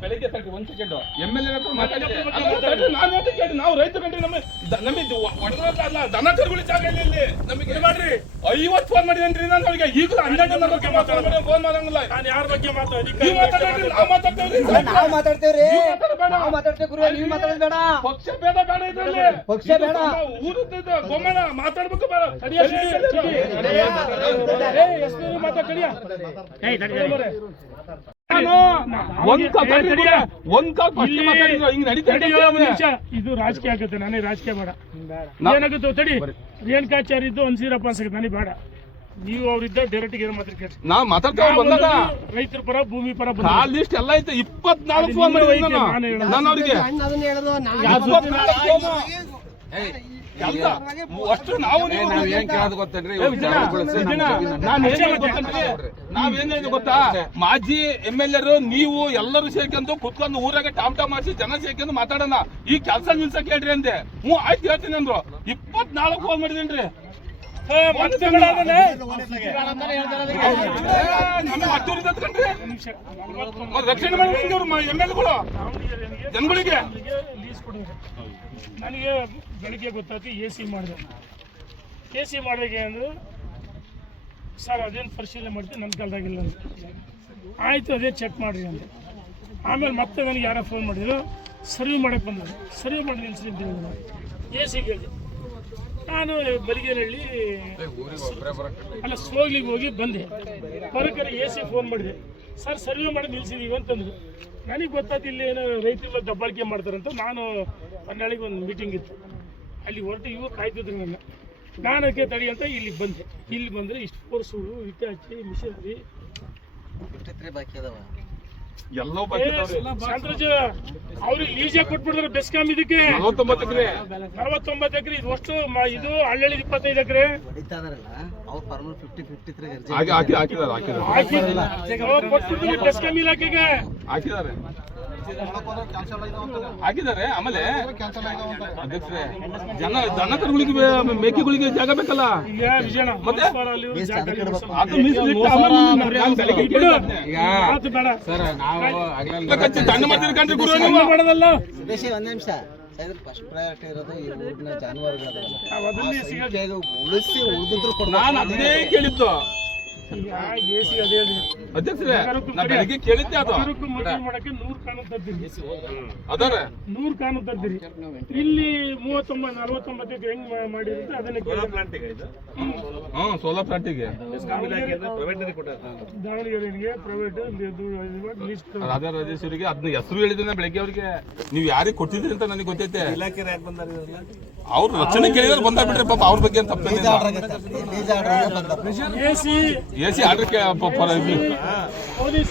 ಬೆಳಿಗ್ಗೆ 1 ಸೆಕೆಂಡ್ MLA ನಾವು ರೈತ ಗಂಟೆ ನಮಗೆ ಹೊಡೆದ್ರಲ್ಲ ದನ ಕರುಗಳ ಜಾಗ ಇಲ್ಲಿ ನಮಗೆ ಮಾಡ್ರಿ 50 ಫೋನ್ ಮಾಡಿದೇನ್ರಿ ನಾನು ಅವರಿಗೆ. ಈಗ 12 ಬಗ್ಗೆ ಮಾತಾಡೋಣ, ಫೋನ್ ಮಾಡಂಗಿಲ್ಲ. ನಾನು ಯಾರ ಬಗ್ಗೆ ನಾವು ಮಾತಾಡ್ತೇವ್ರಿ, ನಾವು ಮಾತಾಡ್ತೇವೆ ಗುರು, ನೀವು ಮಾತಾಡೋದು ಬೇಡ. ಪಕ್ಷ ಬೇಡ ಬೇಡ ಇದ್ರಲ್ಲಿ ಪಕ್ಷ ಬೇಡ, ಊರದ್ದು ಗೊಮ್ಮನ ಮಾತಾಡ್ಬೇಕು ಬೇಡ. ಇದು ರಾಜಕೀಯ ಆಗುತ್ತೆ, ನನಗೆ ರಾಜಕೀಯ ಬೇಡ. ಏನಾಗುತ್ತೆ ತಡಿ, ರೇಣುಕಾಚಾರ್ಯ ಇದ್ದು ಅನ್ಸೀರಪ್ಪ ಅನ್ಸಕ್ಕೆ ನನಗೆ ಬೇಡ. ನೀವು ಅವ್ರಿದ್ದ ಡೈರೆಕ್ಟ್ ಏನು ಮಾತಾಡ್ತೀವಿ. ನಾವು ಮಾತಾಡ್ತೇವೆ ಬಂದಾಗ ರೈತರ ಪರ ಭೂಮಿ ಪರ ಕಾಲ್ ಲಿಸ್ಟ್ ಎಲ್ಲ ಐತೆ. 24 ಫೋನ್ ಮಾಡಿದ್ದೀನಿ ನಾನು ಅವರಿಗೆ. ಅಷ್ಟು ನಾವು ನಾವೇನ್ ಗೊತ್ತಾ, ಮಾಜಿ MLA ನೀವು ಎಲ್ಲರೂ ಸೇರ್ಕೊಂಡು ಕುತ್ಕೊಂಡು ಊರಾಗ ಟಾಮ್ ಮಾಡಿಸಿ ಜನ ಸೇರ್ಕೊಂಡು ಮಾತಾಡೋಣ, ಈ ಕೆಲಸ ನಿಲ್ಸಕ್ ಹೇಳ್ರಿ ಅಂದೆ. ಆಯ್ತು ಹೇಳ್ತೀನಿ ಅಂದ್ರು. 24 ಫೋನ್ ಮಾಡಿದೀನಿ. ರಕ್ಷಣೆ ಮಾಡಿದ್ರು MLAಗಳು ಜನಗಳಿಗೆ. ನನಗೆ ಬೆಳಿಗ್ಗೆ ಗೊತ್ತಾಯ್ತು AC ಮಾಡಿದೆ. AC ಮಾಡಿದಾಗ ಅಂದ್ರೆ ಸರ್ ಅದೇನು ಪರಿಶೀಲನೆ ಮಾಡ್ತೀವಿ, ನನ್ನ ಕಾಲದಾಗಿಲ್ಲ ಅಂತ. ಆಯಿತು, ಅದೇ ಚೆಕ್ ಮಾಡಿರಿ ಅಂತ. ಆಮೇಲೆ ಮತ್ತೆ ನನಗೆ ಯಾರೋ ಫೋನ್ ಮಾಡಿದ್ರು, ಸರ್ವ್ ಮಾಡಕ್ಕೆ ಬಂದರು. ಸರ್ವ್ ಮಾಡಿ ನಿಲ್ಸಿ ಅಂತ ಹೇಳಿದ್ರು. AC ಹೇಳಿದೆ. ನಾನು ಬಲಿಗೇನಹಳ್ಳಿ ಅಲ್ಲ ಸೋಗ್ಲಿಗೆ ಹೋಗಿ ಬಂದೆ. ಬರೋಕರೆ AC ಫೋನ್ ಮಾಡಿದೆ, ಸರ್ ಸರ್ವೆ ಮಾಡಿ ನಿಲ್ಸಿದೀವಿ ಅಂತಂದ್ರು. ನನಗೆ ಗೊತ್ತಾಯ್ತು ಇಲ್ಲಿ ಏನೋ ರೈತರೆಲ್ಲ ದಬ್ಬಾಳಿಕೆ ಮಾಡ್ತಾರಂತ. ನಾನು ಹೊನ್ನಾಳಿಗೆ ಒಂದು ಮೀಟಿಂಗ್ ಇತ್ತು, ಅಲ್ಲಿ ಹೊರಟು ಇವು ಕಾಯ್ತಿದ್ರು ನನ್ನ. ನಾನು ಅದಕ್ಕೆ ತಡಿ ಅಂತ ಇಲ್ಲಿ ಬಂದೆ. ಇಲ್ಲಿ ಬಂದರೆ ಇಷ್ಟು ಫೋರ್ಸು, ಇಟ್ಟಾಚಿ, ಮಿಷನರಿ ಎಲ್ಲೋ ಶಾಂತರಾಜ ಅವ್ರಿಗೆ ಲೀಜೆ ಕೊಟ್ಬಿಡಿದ್ರೆ ಬೆಸ್ಕಾಮ್ ಇದಕ್ಕೆ 49 ಎಕರೆ. ಇದು ಅಷ್ಟು ಇದು ಹಳ್ಳಿ 25 ಎಕರೆ ಕೊಟ್ಬಿಡ್ತೀನಿ ಬೆಸ್ಕಾಮ್ ಇಲಾಖೆಗೆ. ಹಾಕಿದ್ದಾರೆ. ಆಮೇಲೆ ಅಧ್ಯಕ್ಷರೇ, ದನ ಕರುಗಳಿಗೆ ಮೇಕೆಗಳಿಗೆ ಜಾಗ ಬೇಕಲ್ಲ, ಈಗ ವಿಜಯಣ್ಣ ಮತ್ತೆ ಅದು ಮೀಸಲಿಟ್ಟು ಮಾತು ಬೇಡ ತಂಡ ಮಾಡ್ತೀರಿ ಕಂಡ್ರಿ ಗುರು ನೀವು. ಮಾಡೋದಲ್ಲ ಒಂದ್ ನಿಮಿಷ ಫಸ್ಟ್ ಪ್ರಯಾರಿಟಿ ಇರೋದು ಈ ಊರಿನ ಜಾನುವಾರುಗಳು ಅದನ್ನೇ ಸಿಗೋದು. ಉಳಿಸಿ ಉಳಿದಿದ್ರು ನಾನು ಅದನ್ನೇ ಕೇಳಿದ್ದು ಈಗ AC ಅದೇ ಇದೆ. ಅಧ್ಯಕ್ಷರೇ, ನಾ ಬೆಳಿಗ್ಗೆ ಕೇಳಿದ್ದೆ ಅದು. ಕರುಕು ಮದುವೆ ಮಾಡಕ್ಕೆ 100 ಕಾನೂನು ತರ್ತೀರಿ, ಅದಾರೆ 100 ಕಾನೂನು ತರ್ತೀರಿ. ಇಲ್ಲಿ 39-49 ಹೆಂಗ್ ಮಾಡಿರುತ್ತೆ ಅದನ್ನೇ ಸೋಲಾರ್ ಪ್ಲಾಂಟಿಗೆ ದಾವಣಗೆರೆಗೆ ಪ್ರೈವೇಟ್ ರಾಧಾ ರಾಜೇಶ್ವರಿಗೆ ಅದನ್ನ ಹೆಸರು ಹೇಳಿದ್ರೆ ಬೆಳಗ್ಗೆ ಅವ್ರಿಗೆ ನೀವು ಯಾರಿಗೆ ಕೊಟ್ಟಿದ್ರಿ ಅಂತ ನನಗೆ ಗೊತ್ತೈತೆ. ಅವ್ರು ರಕ್ಷಣೆ ಕೇಳಿದ್ರೆ ಬಂದಾಗ್ಬಿಟ್ರೆ ಪಾಪ ಅವ್ರ ಬಗ್ಗೆ ಅಂತ ತಪ್ಪೇನಿಲ್ಲ. AC AC ಆರ್ಡರ್ ಪೊಲೀಸ್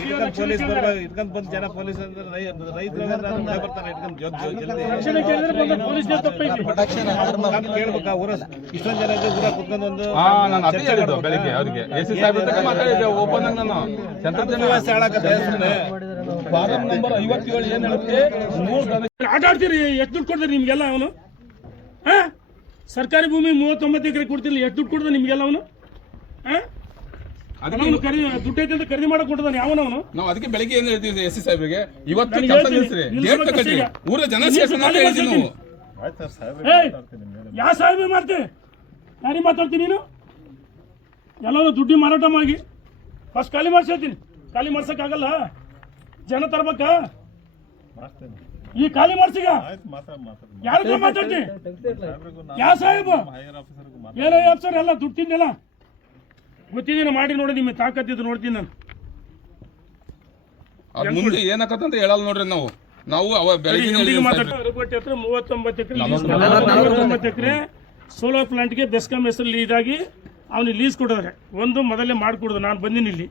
ರಕ್ಷಣೆ ಕೇಳಿದ್ರೆ ಬಂದ ಪೊಲೀಸ್ ತಪ್ಪೈತಿ. ನಾನು ಅದೇ ಹೇಳಿದ್ದು ಬೆಳಿಗ್ಗೆ ಅವ್ರಿಗೆ. AC ಸಾಹೇಬ್ರ ಜೊತೆ ಮಾತಾಡಿದ್ದೆ ಓಪನ್ ಆಗಿ. ನಾನು ಫಾರಂ ನಂಬರ್ 57 ಏನ್ ಹೇಳುತ್ತೆ, ಆಟ ಆಡ್ತೀರಿ. ಎಷ್ಟು ದುಡ್ಡು ಕೊಡ್ತಾರೆ ನಿಮ್ಗೆಲ್ಲ ಅವನು? ಸರ್ಕಾರಿ ಭೂಮಿ 39 ಎಕರೆ ಕೊಡ್ತಿರ್ಲಿ, ಎಷ್ಟು ದುಡ್ಡು ಕೊಡ್ತಾನೆ ನಿಮ್ಗೆಲ್ಲ ಅವನು? ಅವನು ದುಡ್ಡು ಐತೆ ಅಂತ ಖರೀದಿ ಮಾಡಕ್ ಕೊಡ್ತಾನೆ ಯಾವನವನು? ನಾವು ಅದಕ್ಕೆ ಬೆಳಿಗ್ಗೆ ಏನ್ ಹೇಳ್ತೀವಿ AC ಸಾಹೇಬ್ರಿಗೆ, ಇವತ್ತು ಕೆಲಸ ನಿಲ್ಲಿಸ್ರಿ, ಗೇಟ್ ಕಟ್ಟಿ, ಊರ ಜನ ಸೇರ್ಸೋಣ ಅಂತ ಹೇಳಿದ್ವಿ ನಾವು. ಯಾವ ಸಾಹೇಬ್ ಮಾಡ್ತೀವಿ? ಯಾರಿಗೆ ಮಾತಾಡ್ತೀನಿ ನೀನು? ಎಲ್ಲರೂ ದುಡ್ಡಿ ಮಾರಾಟ ಮಾಡಿ ಫಸ್ಟ್ ಖಾಲಿ ಮಾಡ್ಸೇತೀನಿ. ಖಾಲಿ ಮಾಡ್ಸಕ್ಕಾಗಲ್ಲ, ಜನ ತರ್ಬೇಕಾ? ಈ ಖಾಲಿ ಮಾಡ್ಸಿಗ ಯಾರ ಮಾತಾಡ್ತಿ? ಯಾವ ಸಾಹೇಬ? ಏನೋ ಸರ್ ಎಲ್ಲ ದುಡ್ಡು ತಿಂದೆಲ್ಲ ಗೊತ್ತಿದ್ದೀನಿ, ಮಾಡಿ ನೋಡಿ. ನಿಮ್ಮ ತಾಕತ್ತಿದ್ದು ನೋಡ್ತೀನಿ ನಾನು. ಅದ್ ಮುಂದೆ ಏನಾಕತ್ತಂತ ಹೇಳಲ್ಲ ನೋಡ್ರಿ ನಾವು. ಅವ ಬೆಳಿಗ್ಗೆ ಅರಬಟ್ಟಿ ಹತ್ರ 39 ಎಕರೆ ಸೋಲಾರ್ ಪ್ಲಾಂಟ್ಗೆ ಬೆಸ್ಕಾಂ ಹೆಸರಲ್ಲಿ ಇದಾಗಿ ಅವನಿಗೆ ಲೀಸ್ ಕೊಟ್ಟಿದ್ದಾರೆ. ಒಂದು ಮೊದಲೇ ಮಾಡಿಕೊಡೋದು, ನಾನು ಬಂದಿನಿ ಇಲ್ಲಿ.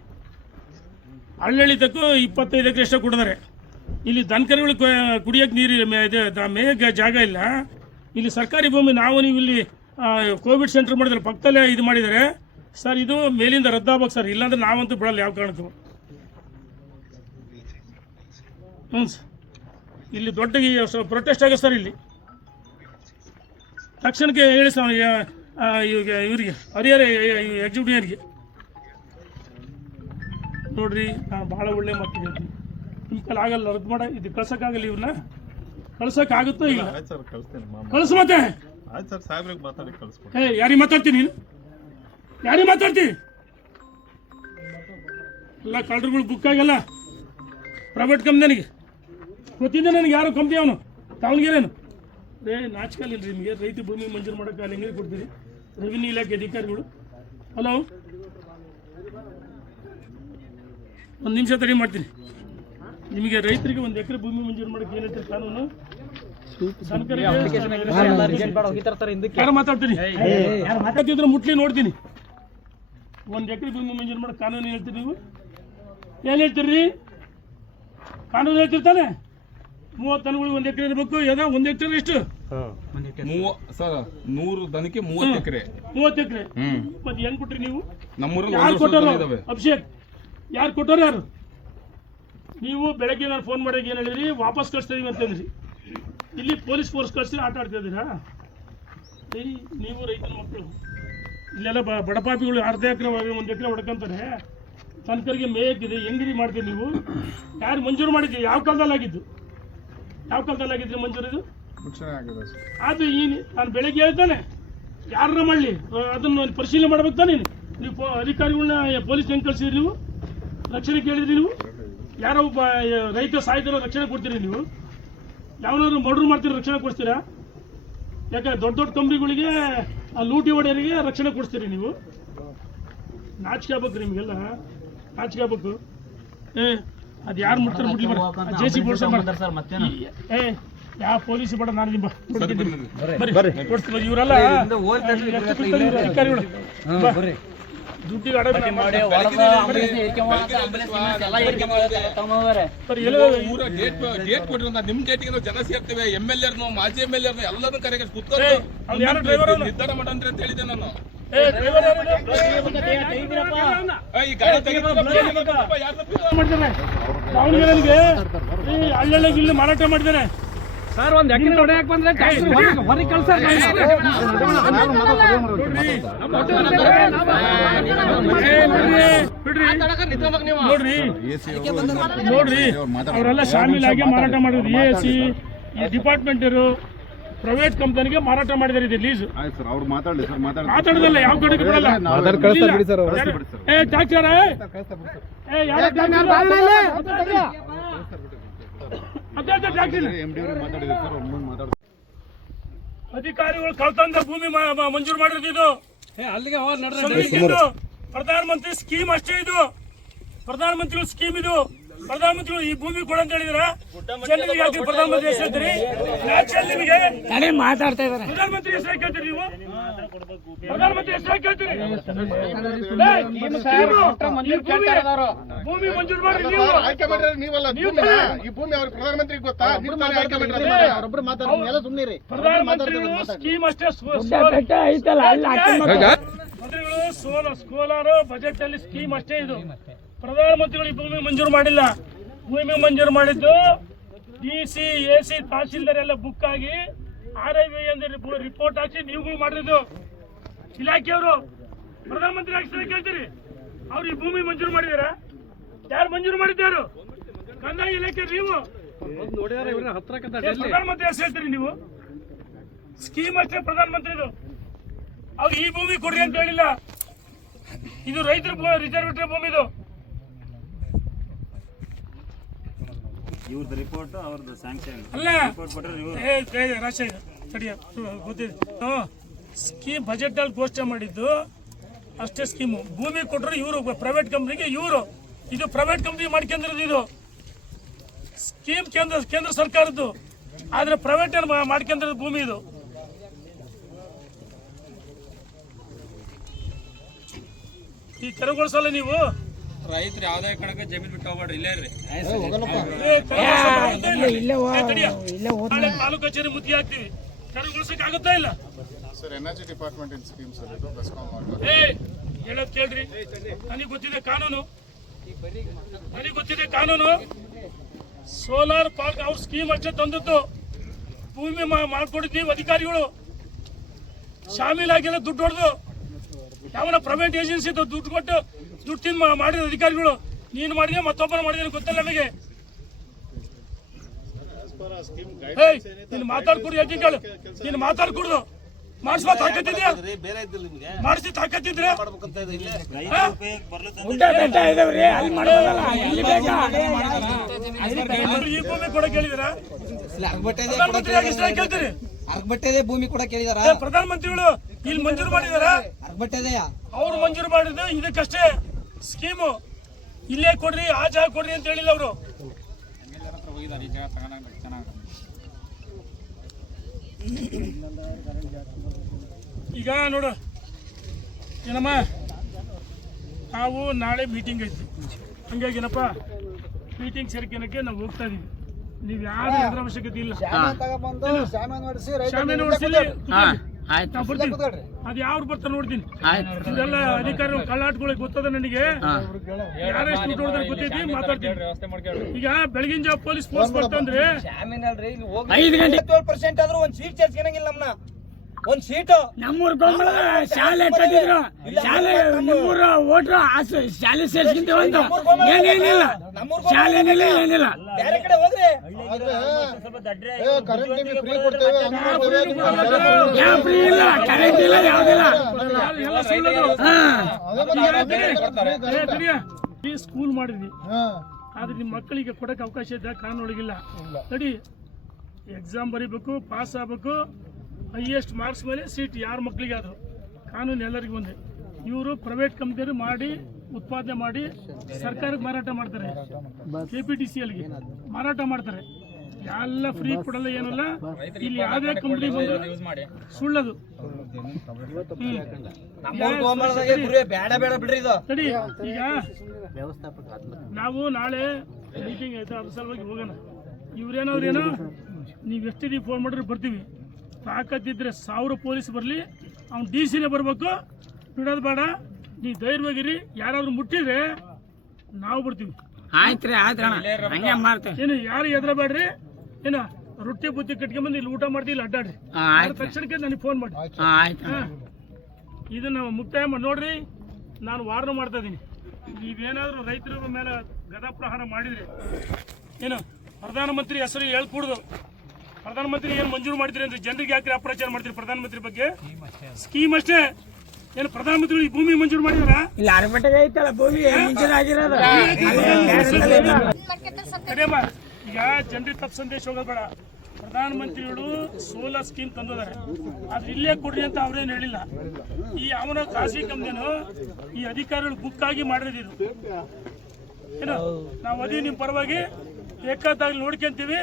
ಹಳ್ಳಿ ತಕ್ಕ 25 ಎಕರೆ ಎಷ್ಟೋ ಕೊಟ್ಟಿದ್ದಾರೆ. ಇಲ್ಲಿ ದನಕರುಗಳು ಕುಡಿಯೋಕೆ ನೀರು ಮೇಯಕ್ಕೆ ಜಾಗ ಇಲ್ಲ. ಇಲ್ಲಿ ಸರ್ಕಾರಿ ಭೂಮಿ. ನಾವು ನೀವು ಇಲ್ಲಿ ಕೋವಿಡ್ ಸೆಂಟರ್ ಮಾಡಿದ್ರೆ ಪಕ್ಕದಲ್ಲೇ ಇದು ಮಾಡಿದ್ದಾರೆ ಸರ್. ಇದು ಮೇಲಿಂದ ರದ್ದಾಗಬೇಕು ಸರ್, ಇಲ್ಲಾಂದ್ರೆ ನಾವಂತೂ ಬಿಡಲ್ಲ ಯಾವ ಕಾರಣಕ್ಕೂ. ಹ್ಞೂ ಸರ್, ಇಲ್ಲಿ ದೊಡ್ಡ ಪ್ರೊಟೆಸ್ಟ್ ಆಗ ಸರ್. ಇಲ್ಲಿ ತಕ್ಷಣಕ್ಕೆ ಹೇಳಿ ಸರ್ ಇವರಿಗೆ ಹರಿಹರ ಎಕ್ಸಿಕ್ಯೂಟಿವ್ಗೆ ನೋಡ್ರಿ, ನಾನು ಭಾಳ ಒಳ್ಳೆ ಮಾತಿದೆ. ನಿಮ್ಮ ಕೈಲಿ ಆಗಲ್ಲ, ರದ್ದು ಮಾಡ. ಇದು ಕಳ್ಸೋಕ್ಕಾಗಲ್ಲ, ಇವ್ರನ್ನ ಕಳ್ಸೋಕ್ಕಾಗುತ್ತೋ ಇಲ್ಲ? ಕಳ್ಸು ಮತ್ತೆ. ಯಾರಿಗೆ ಮಾತಾಡ್ತೀನಿ ನೀನು? ಯಾರಿಗೆ ಮಾತಾಡ್ತಿ? ಎಲ್ಲ ಕಳ್ಳರುಗಳು ಬುಕ್ ಆಗಲ್ಲ. ಪ್ರೈವೇಟ್ ಕಂಪ್ನಿಗೆ ಗೊತ್ತಿದ್ದೆ ನನಗೆ. ಯಾರು ಕಂಪ್ನಿ ಅವನು? ದಾವಣಗೆರೆನು? ನಾಚಿಕಲ್ಲ ನಿಮಗೆ? ರೈತ ಭೂಮಿ ಮಂಜೂರು ಮಾಡೋಕ್ಕೆ ಅಲ್ಲಿ ಹೆಂಗೆ ಕೊಡ್ತೀರಿ? ರೆವಿನ್ಯೂ ಇಲಾಖೆ ಅಧಿಕಾರಿಗಳು. ಹಲೋ, ಒಂದು ನಿಮಿಷ ತಡಿ ಮಾಡ್ತೀನಿ. ನಿಮಗೆ ರೈತರಿಗೆ 1 ಎಕರೆ ಭೂಮಿ ಮಂಜೂರು ಮಾಡೋಕ್ಕೆ ಏನು ಹೇಳ್ತೀರಿ ಕಾನೂನು? ಯಾರು ಮಾತಾಡ್ತೀನಿ? ಮಾತಾಡ್ತಿದ್ರೆ ಮುಟ್ಲಿ ನೋಡ್ತೀನಿ. 1 ಎಕರೆ ಭೂಮಿ ಮಂಜೂರು ಮಾಡೋಕ್ಕೆ ಕಾನೂನು ಹೇಳ್ತೀರಿ ನೀವು? ಏನು ಹೇಳ್ತೀರಿ? ಕಾನೂನು ಹೇಳ್ತಿರ್ತಾನೆ. 30 ದನಗಳು 1 ಎಕರೆ ಇರಬೇಕು. ಏನೋ 1 ಎಕರೆ ಎಷ್ಟು? ಸರ್ 100 ದನಕ್ಕೆ 30 ಎಕರೆ. 30 ಎಕರೆ ಮತ್ತೆ ಹೆಂಗ್ ಕೊಟ್ರಿ ನೀವು? ನಮ್ಮೂರಲ್ಲಿ ಯಾರು ಕೊಟ್ಟರು? ಅಭಿಷೇಕ್ ಯಾರು ಕೊಟ್ಟರು? ಯಾರು? ನೀವು ಬೆಳಗ್ಗೆ ನಾನು ಫೋನ್ ಮಾಡಿದಾಗ ಏನು ಹೇಳಿದ್ರಿ? ವಾಪಸ್ ಕಳಿಸ್ತಾ ಇದೀವಿ ಅಂತಂದ್ರಿ. ಇಲ್ಲಿ ಪೊಲೀಸ್ ಫೋರ್ಸ್ ಕಳಿಸಿ ಆಟ ಆಡ್ತಾ ಇದ್ದೀರಾ? ನೀವು ರೈತರ ಮಕ್ಕಳು. ಇಲ್ಲೆಲ್ಲ ಬಡಪಾಪಿಗಳು ಅರ್ಧ ಎಕರೆ 1 ಎಕರೆ ಹೊಡ್ಕೊಂತಾರೆ. ತನಕರಿಗೆ ಮೇಯಕ್ಕಿದೆ, ಹೆಂಗಿರಿ ಮಾಡ್ತೀರಿ ನೀವು? ಯಾರು ಮಂಜೂರು ಮಾಡಿದ್ರಿ? ಯಾವ ಕಾಲದಲ್ಲಾಗಿದ್ದು? ಯಾವ ಕಾಲದಲ್ಲಾಗಿದ್ರಿ ಮಂಜೂರು? ಇದು ಅದು ನಾನು ಬೆಳಗ್ಗೆ ಹೇಳ್ತಾನೆ, ಯಾರನ್ನ ಮಾಡಲಿ ಅದನ್ನು ಪರಿಶೀಲನೆ ಮಾಡ್ಬೇಕು ತಾನೆ. ನೀವು ಅಧಿಕಾರಿಗಳನ್ನ ಪೊಲೀಸ್ ಹೆಂಗೆ ಕಳಿಸಿದ್ರಿ? ನೀವು ರಕ್ಷಣೆ ಕೇಳಿದ್ರಿ? ನೀವು ಯಾರೋ ಒಬ್ಬ ರೈತ ಸಾಯ್ತಿರೋ ರಕ್ಷಣೆ ಕೊಡ್ತೀರಿ? ನೀವು ಯಾವನಾದ್ರು ಮರ್ಡರ್ ಮಾಡ್ತೀರಿ ರಕ್ಷಣೆ ಕೊಡ್ತೀರಾ? ಯಾಕೆ ದೊಡ್ಡ ದೊಡ್ಡ ಕಂಪ್ನಿಗಳಿಗೆ ಲೂಟಿ ಹೊಡೆಯರಿಗೆ ರಕ್ಷಣೆ ಕೊಡ್ತೀರಿ ನೀವು? ನಾಚಿಕೆ ಆಗ್ಬೇಕು ನಿಮಗೆಲ್ಲ, ನಾಚಿಕೆ ಆಗ್ಬೇಕು. ಅದು ಯಾರು ಮುಟ್ತಾರೆ ಬಿಡ್ಲಿ, JCB ಯಾವ ಪೊಲೀಸ್ ಬೇಡ, ನಾನು ನಿಮ್ಮ ಕೊಡ್ತೀನಿ. ಇವರೆಲ್ಲ ಅಧಿಕಾರಿಗಳು ದುಡ್ಡಿಗೆ ಊರ ಗೇಟ್ ಕೊಟ್ಟಿರೋ ನಿಮ್ ಗೇಟ್ಗೆ ಜನ ಸೇರ್ತೇವೆ. MLA ಮಾಜಿ MLA ಎಲ್ಲರೂ ಕರೆಗೆ ಕೂತ್ಕೊಂಡು ನಿರ್ಧಾರ ಮಾಡಂದ್ರೆ ಅಂತ ಹೇಳಿದೆ ನಾನು. ದಾವಣಗೆರೆಗೆ ಅಲ್ಲೆಲ್ಲ ಇಲ್ಲಿ ಮಾರಾಟ ಮಾಡಿದ್ದಾರೆ ಸರ್ ಒಂದ್ ಎಕರೆ ಹೊಡೆಯಕ್ ಬಂದ್ರೆ ಹೊರಗೆ ಕಳ್ಸ ನೋಡ್ರಿ ಅವರೆಲ್ಲ ಶಾಮೀಲಾಗಿ ಮಾರಾಟ ಮಾಡಿದ್ರು AC ಡಿಪಾರ್ಟ್ಮೆಂಟ್ ಪ್ರೈವೇಟ್ ಕಂಪನಿಗೆ ಮಾರಾಟ ಮಾಡಿದ್ದಾರೆ ಇದು ಲೀಸ್. ಮಾತಾಡೋದಲ್ಲ ಯಾವ ಕಡೆಗೆ ಬಿಡಲ್ಲ. ಅಧಿಕಾರಿಗಳು ಕಳ್ತಂದ ಭೂಮಿ ಮಂಜೂರು ಮಾಡಿರೋದು ಇದು. ಅಲ್ಲಿಗೆ ಪ್ರಧಾನಮಂತ್ರಿ ಸ್ಕೀಮ್ ಅಷ್ಟೇ ಇದು. ಪ್ರಧಾನಮಂತ್ರಿಗಳ ಸ್ಕೀಮ್ ಇದು. ಪ್ರಧಾನಮಂತ್ರಿಗಳು ಈ ಭೂಮಿ ಕೊಡ ಅಂತ ಹೇಳಿದ್ರ ಜನರಿಗೆ ಯಾಕೆ ಪ್ರಧಾನಮಂತ್ರಿ ಹೆಸರು ಹೇಳ್ತೀರಿ? ನಿಮಗೆ ಮಾತಾಡ್ತಾ ಇದಾರೆ. ಪ್ರಧಾನಮಂತ್ರಿ ಹೆಸರು ಕೇಳ್ತೀರಿ ನೀವು? ಪ್ರಧಾನಮಂತ್ರಿ ಹೆಸರು ಕೇಳ್ತೀರಿ? ಭೂಮಿ ಮಂಜೂರು ಮಾಡಿ ನೀವು ಆಯ್ಕೆ ಮಾಡಿದ್ರೆ ನೀವಲ್ಲ, ಈ ಭೂಮಿ ಅವ್ರ ಪ್ರಧಾನಮಂತ್ರಿ ಗೊತ್ತಾ? ನೀವು ತಾನೇ ಆಯ್ಕೆ ಮಾಡಿದ್ರೆ ಅವರೊಬ್ರು ಮಾತಾಡ್ತಾರೆ, ಸುಮ್ಮನೆ ಪ್ರಧಾನಮಂತ್ರಿಗಳು ಸ್ಕೀಮ್ ಅಷ್ಟೇ. ಮಂತ್ರಿಗಳು ಸೋಲಾರ್ ಬಜೆಟ್ ಅಲ್ಲಿ ಸ್ಕೀಮ್ ಅಷ್ಟೇ ಇದು. ಪ್ರಧಾನಮಂತ್ರಿಗಳು ಈ ಭೂಮಿ ಮಂಜೂರು ಮಾಡಿಲ್ಲ. ಭೂಮಿ ಮಂಜೂರು ಮಾಡಿದ್ದು DC AC ತಹಸೀಲ್ದಾರ್ ಎಲ್ಲ ಬುಕ್ ಆಗಿ RIV ಅಂದ್ರೆ ರಿಪೋರ್ಟ್ ಹಾಕಿ ನೀವುಗಳು ಮಾಡಿದ್ದು ಇಲಾಖೆಯವರು. ಪ್ರಧಾನಮಂತ್ರಿ ಹೆಸರು ಕೇಳ್ತೀರಿ? ಅವ್ರು ಈ ಭೂಮಿ ಮಂಜೂರು ಮಾಡಿದಾರ? ಯಾರು ಮಂಜೂರು ಮಾಡಿದ್ದಾರು? ಕಂದಾಯ ಇಲಾಖೆ ನೀವು. ಪ್ರಧಾನಮಂತ್ರಿ ಹೆಸರು ಹೇಳ್ತೀರಿ ನೀವು? ಸ್ಕೀಮ್ ಅಷ್ಟೇ ಪ್ರಧಾನಮಂತ್ರಿದು. ಅವ್ರು ಈ ಭೂಮಿ ಕೊಡ್ರಿ ಅಂತ ಹೇಳಿಲ್ಲ. ಇದು ರೈತರ ರಿಸರ್ವೇಟರಿ ಭೂಮಿ ಇದು. ಇವ್ರದ್ದು ರಿಪೋರ್ಟ್ ಅವ್ರದ್ದು ಸ್ಯಾಂಕ್ಷನ್ ಅಲ್ಲ ಸ್ಕೀಮ್ ಬಜೆಟ್ ಅಲ್ಲಿ ಘೋಷಣೆ ಮಾಡಿದ್ದು ಅಷ್ಟೇ ಸ್ಕೀಮು. ಭೂಮಿ ಕೊಟ್ಟರು ಇವರು ಪ್ರೈವೇಟ್ ಕಂಪ್ನಿಗೆ, ಇವರು ಇದು ಪ್ರೈವೇಟ್ ಕಂಪ್ನಿ ಮಾಡ್ಕೊಂಡಿರೋದು. ಇದು ಸ್ಕೀಮ್ ಕೇಂದ್ರ ಸರ್ಕಾರದ್ದು, ಆದ್ರೆ ಪ್ರೈವೇಟ್ ಮಾಡ್ಕೊಂಡಿರೋದು ಭೂಮಿ ಇದು. ಈ ತೆರವುಗೊಳಿಸಲ್ಲ ನೀವು. ರೈತರು ಯಾವ್ದೇ ಕಣಕ್ಕೆ ಜಮೀನ್ ಬಿಟ್ಟು ಹೋಗ್ಬೇಡ್ರಿ, ಇಲ್ಲೇ ರೀ. ತಾಲೂಕು ಕಚೇರಿ ಮುದ್ದೆ ಹಾಕ್ತಿವಿ. ತೆರವುಗೊಳಿಸಕ್ ಆಗುತ್ತಾ ಇಲ್ಲ sir? Energy department in schemes ಇದು ಬೆಸ್ಕಾಂ ಹೇಳೋದ್ ಕೇಳ್ರಿ. ನನಗೆ ಗೊತ್ತಿದೆ ಕಾನೂನು, ಸೋಲಾರ್ ಪಾರ್ಕ್ ಅವ್ರ ಸ್ಕೀಮ್ ಅಷ್ಟೇ ತಂದದ್ದು. ಭೂಮಿ ಮಾಡ್ಕೊಡಿದ್ದೀವಿ ಅಧಿಕಾರಿಗಳು ಶಾಮೀಲಾಗಿಲ್ಲ. ದುಡ್ಡು ಹೊಡೆದು ಯಾವನ ಪ್ರೈವೇಟ್ ಏಜೆನ್ಸಿ ದುಡ್ಡು ಕೊಟ್ಟು ದುಡ್ಡು ತಿಂದು ಮಾಡಿದ ಅಧಿಕಾರಿಗಳು. ನೀನು ಮಾಡಿದ್ರೆ ಮತ್ತೊಬ್ಬನ ಮಾಡಿದ್ರೆ ಗೊತ್ತಿಲ್ಲ ನಮಗೆ. ನೀನು ಮಾತಾಡ್ಕೊಡು, ಯಾಕೆ ಕೇಳು? ನೀನು ಮಾತಾಡ್ಕೊಡುದು ಮಾಡಿಸ್ಬಾ ತಾಕತ್ತಿದ್ಯಾ? ಮಾಡಿಸಿ ತಾಕತ್ತಿದ್ರೆ ಈ ಭೂಮಿ ಕೂಡ ಕೇಳಿದಿರಾ? ಕೇಳ್ತೀರಿ? ಭೂಮಿ ಕೂಡ ಕೇಳಿದಾರ. ಪ್ರಧಾನಮಂತ್ರಿಗಳು ಇಲ್ಲಿ ಮಂಜೂರು ಮಾಡಿದಾರ? ಅವ್ರು ಮಂಜೂರು ಮಾಡಿದ್ದು ಇದಕ್ಕಷ್ಟೇ ಸ್ಕೀಮು. ಇಲ್ಲೇ ಕೊಡ್ರಿ, ಆ ಜಾಗ ಕೊಡ್ರಿ ಅಂತ ಹೇಳಿಲ್ಲ ಅವರು. ಈಗ ನೋಡು ಏನಮ್ಮ, ನಾವು ನಾಳೆ ಮೀಟಿಂಗ್ ಐತಿ. ಹಂಗಾಗಿ ಏನಪ್ಪ, ಮೀಟಿಂಗ್ ಸೇರ್ಕೊಳಕ್ಕೆ ನಾವು ಹೋಗ್ತಾ ಇದೀವಿ. ನೀವ್ ಯಾರು ಅದರ ಅವಶ್ಯಕತೆ ಇಲ್ಲ. ಶಾಮೆ ನೋಡಿಸಿಲ್ಲ, ಅದ್ ಯಾರು ಬರ್ತಾರೆ ನೋಡ್ತೀನಿ. ಇದೆಲ್ಲ ಅಧಿಕಾರಿಗಳು ಕಳ್ಳಾಟ್ಗಳಿಗೆ ಗೊತ್ತದ ನನಗೆ. ಯಾರೆಷ್ಟು ದುಡ್ಡು ಹೊಡೆದ್ರೆ ಗೊತ್ತೈತಿ, ಮಾತಾಡ್ತೀನಿ. ಈಗ ಬೆಳಗಿನ ಜಾವ ಪೊಲೀಸ್ ಫೋರ್ಸ್ ಬರ್ತಂದ್ರೆ 5 ಗಂಟೆ 12% ಆದ್ರೂ ಒಂದ್ ಸೀಟ್ ಸೇರ್ಸ್ಕೊಳಂಗಿಲ್ಲ ನಮ್ಮನ್ನ. ಒಂದ್ ಸೀಟು ನಮ್ಮೂರ್ ಗೊಂಬಳ ಶಾಲೆ ಕಟ್ಟಿದ್ರು. ಶಾಲೆ ನಿಮ್ಮೂರ ಓಟ್ರು ಶಾಲೆ ಸೇರ್ಸ್ಕಿಂತ ಒಂದು ಏನೇನಿಲ್ಲ, ಶಾಲೆನಿಲ್ಲ, ಏನಿಲ್ಲ. ಬೇರೆ ಕಡೆ ಹೋಗ್ರಿ. ಯಾವ ಫ್ರೀ ಇಲ್ಲ, ಕರೆಂಟ್ ಇಲ್ಲ, ಯಾವ್ದಿಲ್ಲ. ಈ ಸ್ಕೂಲ್ ಮಾಡಿದ್ವಿ, ಆದ್ರೆ ನಿಮ್ ಮಕ್ಕಳಿಗೆ ಕೊಡಕ್ಕೆ ಅವಕಾಶ ಇದ್ದ ಕಾನೂನೊಳಗಿಲ್ಲ. ತಡಿ, ಎಕ್ಸಾಮ್ ಬರೀಬೇಕು, ಪಾಸ್ ಆಗ್ಬೇಕು, ಹೈಯೆಸ್ಟ್ ಮಾರ್ಕ್ಸ್ ಮೇಲೆ ಸೀಟ್ ಯಾರ ಮಕ್ಕಳಿಗೆ ಆದ್ರು. ಕಾನೂನು ಎಲ್ಲರಿಗೂ ಒಂದೇ. ಇವರು ಪ್ರೈವೇಟ್ ಕಂಪ್ನಿಯವರು ಮಾಡಿ ಉತ್ಪಾದನೆ ಮಾಡಿ ಸರ್ಕಾರಕ್ಕೆ ಮಾರಾಟ ಮಾಡ್ತಾರೆ. KPTCLಗೆ ಮಾರಾಟ ಮಾಡ್ತಾರೆ. ಎಲ್ಲ ಫ್ರೀ ಕೊಡಲ್ಲ, ಏನಲ್ಲ. ಇಲ್ಲಿ ಯಾವುದೇ ಕಂಪ್ನಿ ಬಂದು ಸುಳ್ಳದು. ತಡಿ, ಈಗ ನಾವು ನಾಳೆ ಮೀಟಿಂಗ್ ಆಯ್ತು, ಅದ್ರ ಸಲುವಾಗಿ ಹೋಗೋಣ. ಇವ್ರೇನೋ ನೀವು ಎಷ್ಟಿದೀವಿ ಫೋನ್ ಮಾಡಿದ್ರೆ ಬರ್ತೀವಿ. ತಾಕತ್ತಿದ್ರೆ 1000 ಪೊಲೀಸ್ ಬರಲಿ, ಅವ್ನು DC ಬರಬೇಕು. ಬಿಡೋದು ಬೇಡ. ನೀವು ಧೈರ್ಯವಾಗಿರಿ. ಯಾರಾದ್ರೂ ಮುಟ್ಟಿದ್ರೆ ನಾವು ಬರ್ತೀವಿ. ಆಯ್ತ್ರಿ ಆಯ್ತು ಹಂಗೆ ಮಾಡ್ತೇವೆ. ಏನು ಯಾರು ಎದ್ರಬೇಡ್ರಿ, ಏನ ರೊಟ್ಟಿ ಬುತ್ತಿ ಕಟ್ಕೊಂಡ್ಬಂದು ಇಲ್ಲಿ ಊಟ ಮಾಡ್ತೀವಿ, ಇಲ್ಲಿ ಅಡ್ಡಾಡ್ರಿ. ತಕ್ಷಣಕ್ಕೆ ನನಗೆ ಫೋನ್ ಮಾಡಿ. ಇದನ್ನ ಮುಕ್ತಾಯ ಮಾಡಿ ನೋಡ್ರಿ. ನಾನು ವಾರ್ನ್ ಮಾಡ್ತಾ ಇದ್ದೀನಿ, ನೀವೇನಾದ್ರೂ ರೈತರ ಮೇಲೆ ಗದಾಪ್ರಹಾರ ಮಾಡಿದ್ರೆ ಏನು ಪ್ರಧಾನಮಂತ್ರಿ ಹೆಸರು ಹೇಳ್ಕೂಡ್ದು. ಪ್ರಧಾನಮಂತ್ರಿ ಏನು ಮಂಜೂರು ಮಾಡಿದ್ರಿ ಅಂದ್ರೆ ಜನರಿಗೆ ಯಾಕೆ ಅಪ್ರಚಾರ ಮಾಡ್ತೀರಿ? ಪ್ರಧಾನಮಂತ್ರಿ ಬಗ್ಗೆ ಸ್ಕೀಮ್ ಅಷ್ಟೇ. ಏನು ಪ್ರಧಾನಮಂತ್ರಿ ಈ ಭೂಮಿ ಮಂಜೂರು ಮಾಡಿದಾರ? ಇಲ್ಲ ಅರಪಟ್ಟಿಗೆ ಐತಲ್ಲ ಭೂಮಿ ಮುಂಚೆ ಆಗಿರೋದು. ಕಡಿಯಮ್ಮ, ಈಗ ಜನರಿಗೆ ತಪ್ಪು ಸಂದೇಶ ಹೋಗೋದು ಬೇಡ. ಪ್ರಧಾನಮಂತ್ರಿಗಳು ಸೋಲಾರ್ ಸ್ಕೀಮ್ ತಂದಿದ್ದಾರೆ, ಆದ್ರೆ ಇಲ್ಲೇ ಕೊಡ್ರಿ ಅಂತ ಅವ್ರೇನು ಹೇಳಿಲ್ಲ. ಈ ಅವನ ಖಾಸಗಿ ಕಂಪ್ನಿನು ಈ ಅಧಿಕಾರಿಗಳು ಬುಕ್ ಆಗಿ ಮಾಡಿರೋದು. ಏನು ನಾವು ಅದೇ ನಿಮ್ಮ ಪರವಾಗಿ ಬೇಕಾದಾಗಲಿ ನೋಡ್ಕೊಂತೀವಿ.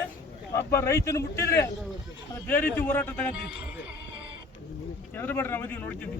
ಒಬ್ಬ ರೈತನ ಮುಟ್ಟಿದ್ರೆ ಅದು ಬೇರೆ ರೀತಿ ಹೋರಾಟ ತಗೊಂತೀವಿ. ಎದ್ರ ಬೇಡ್ರಿ, ನಾವು ಅದೀವಿ ನೋಡ್ಕೊಂತೀವಿ.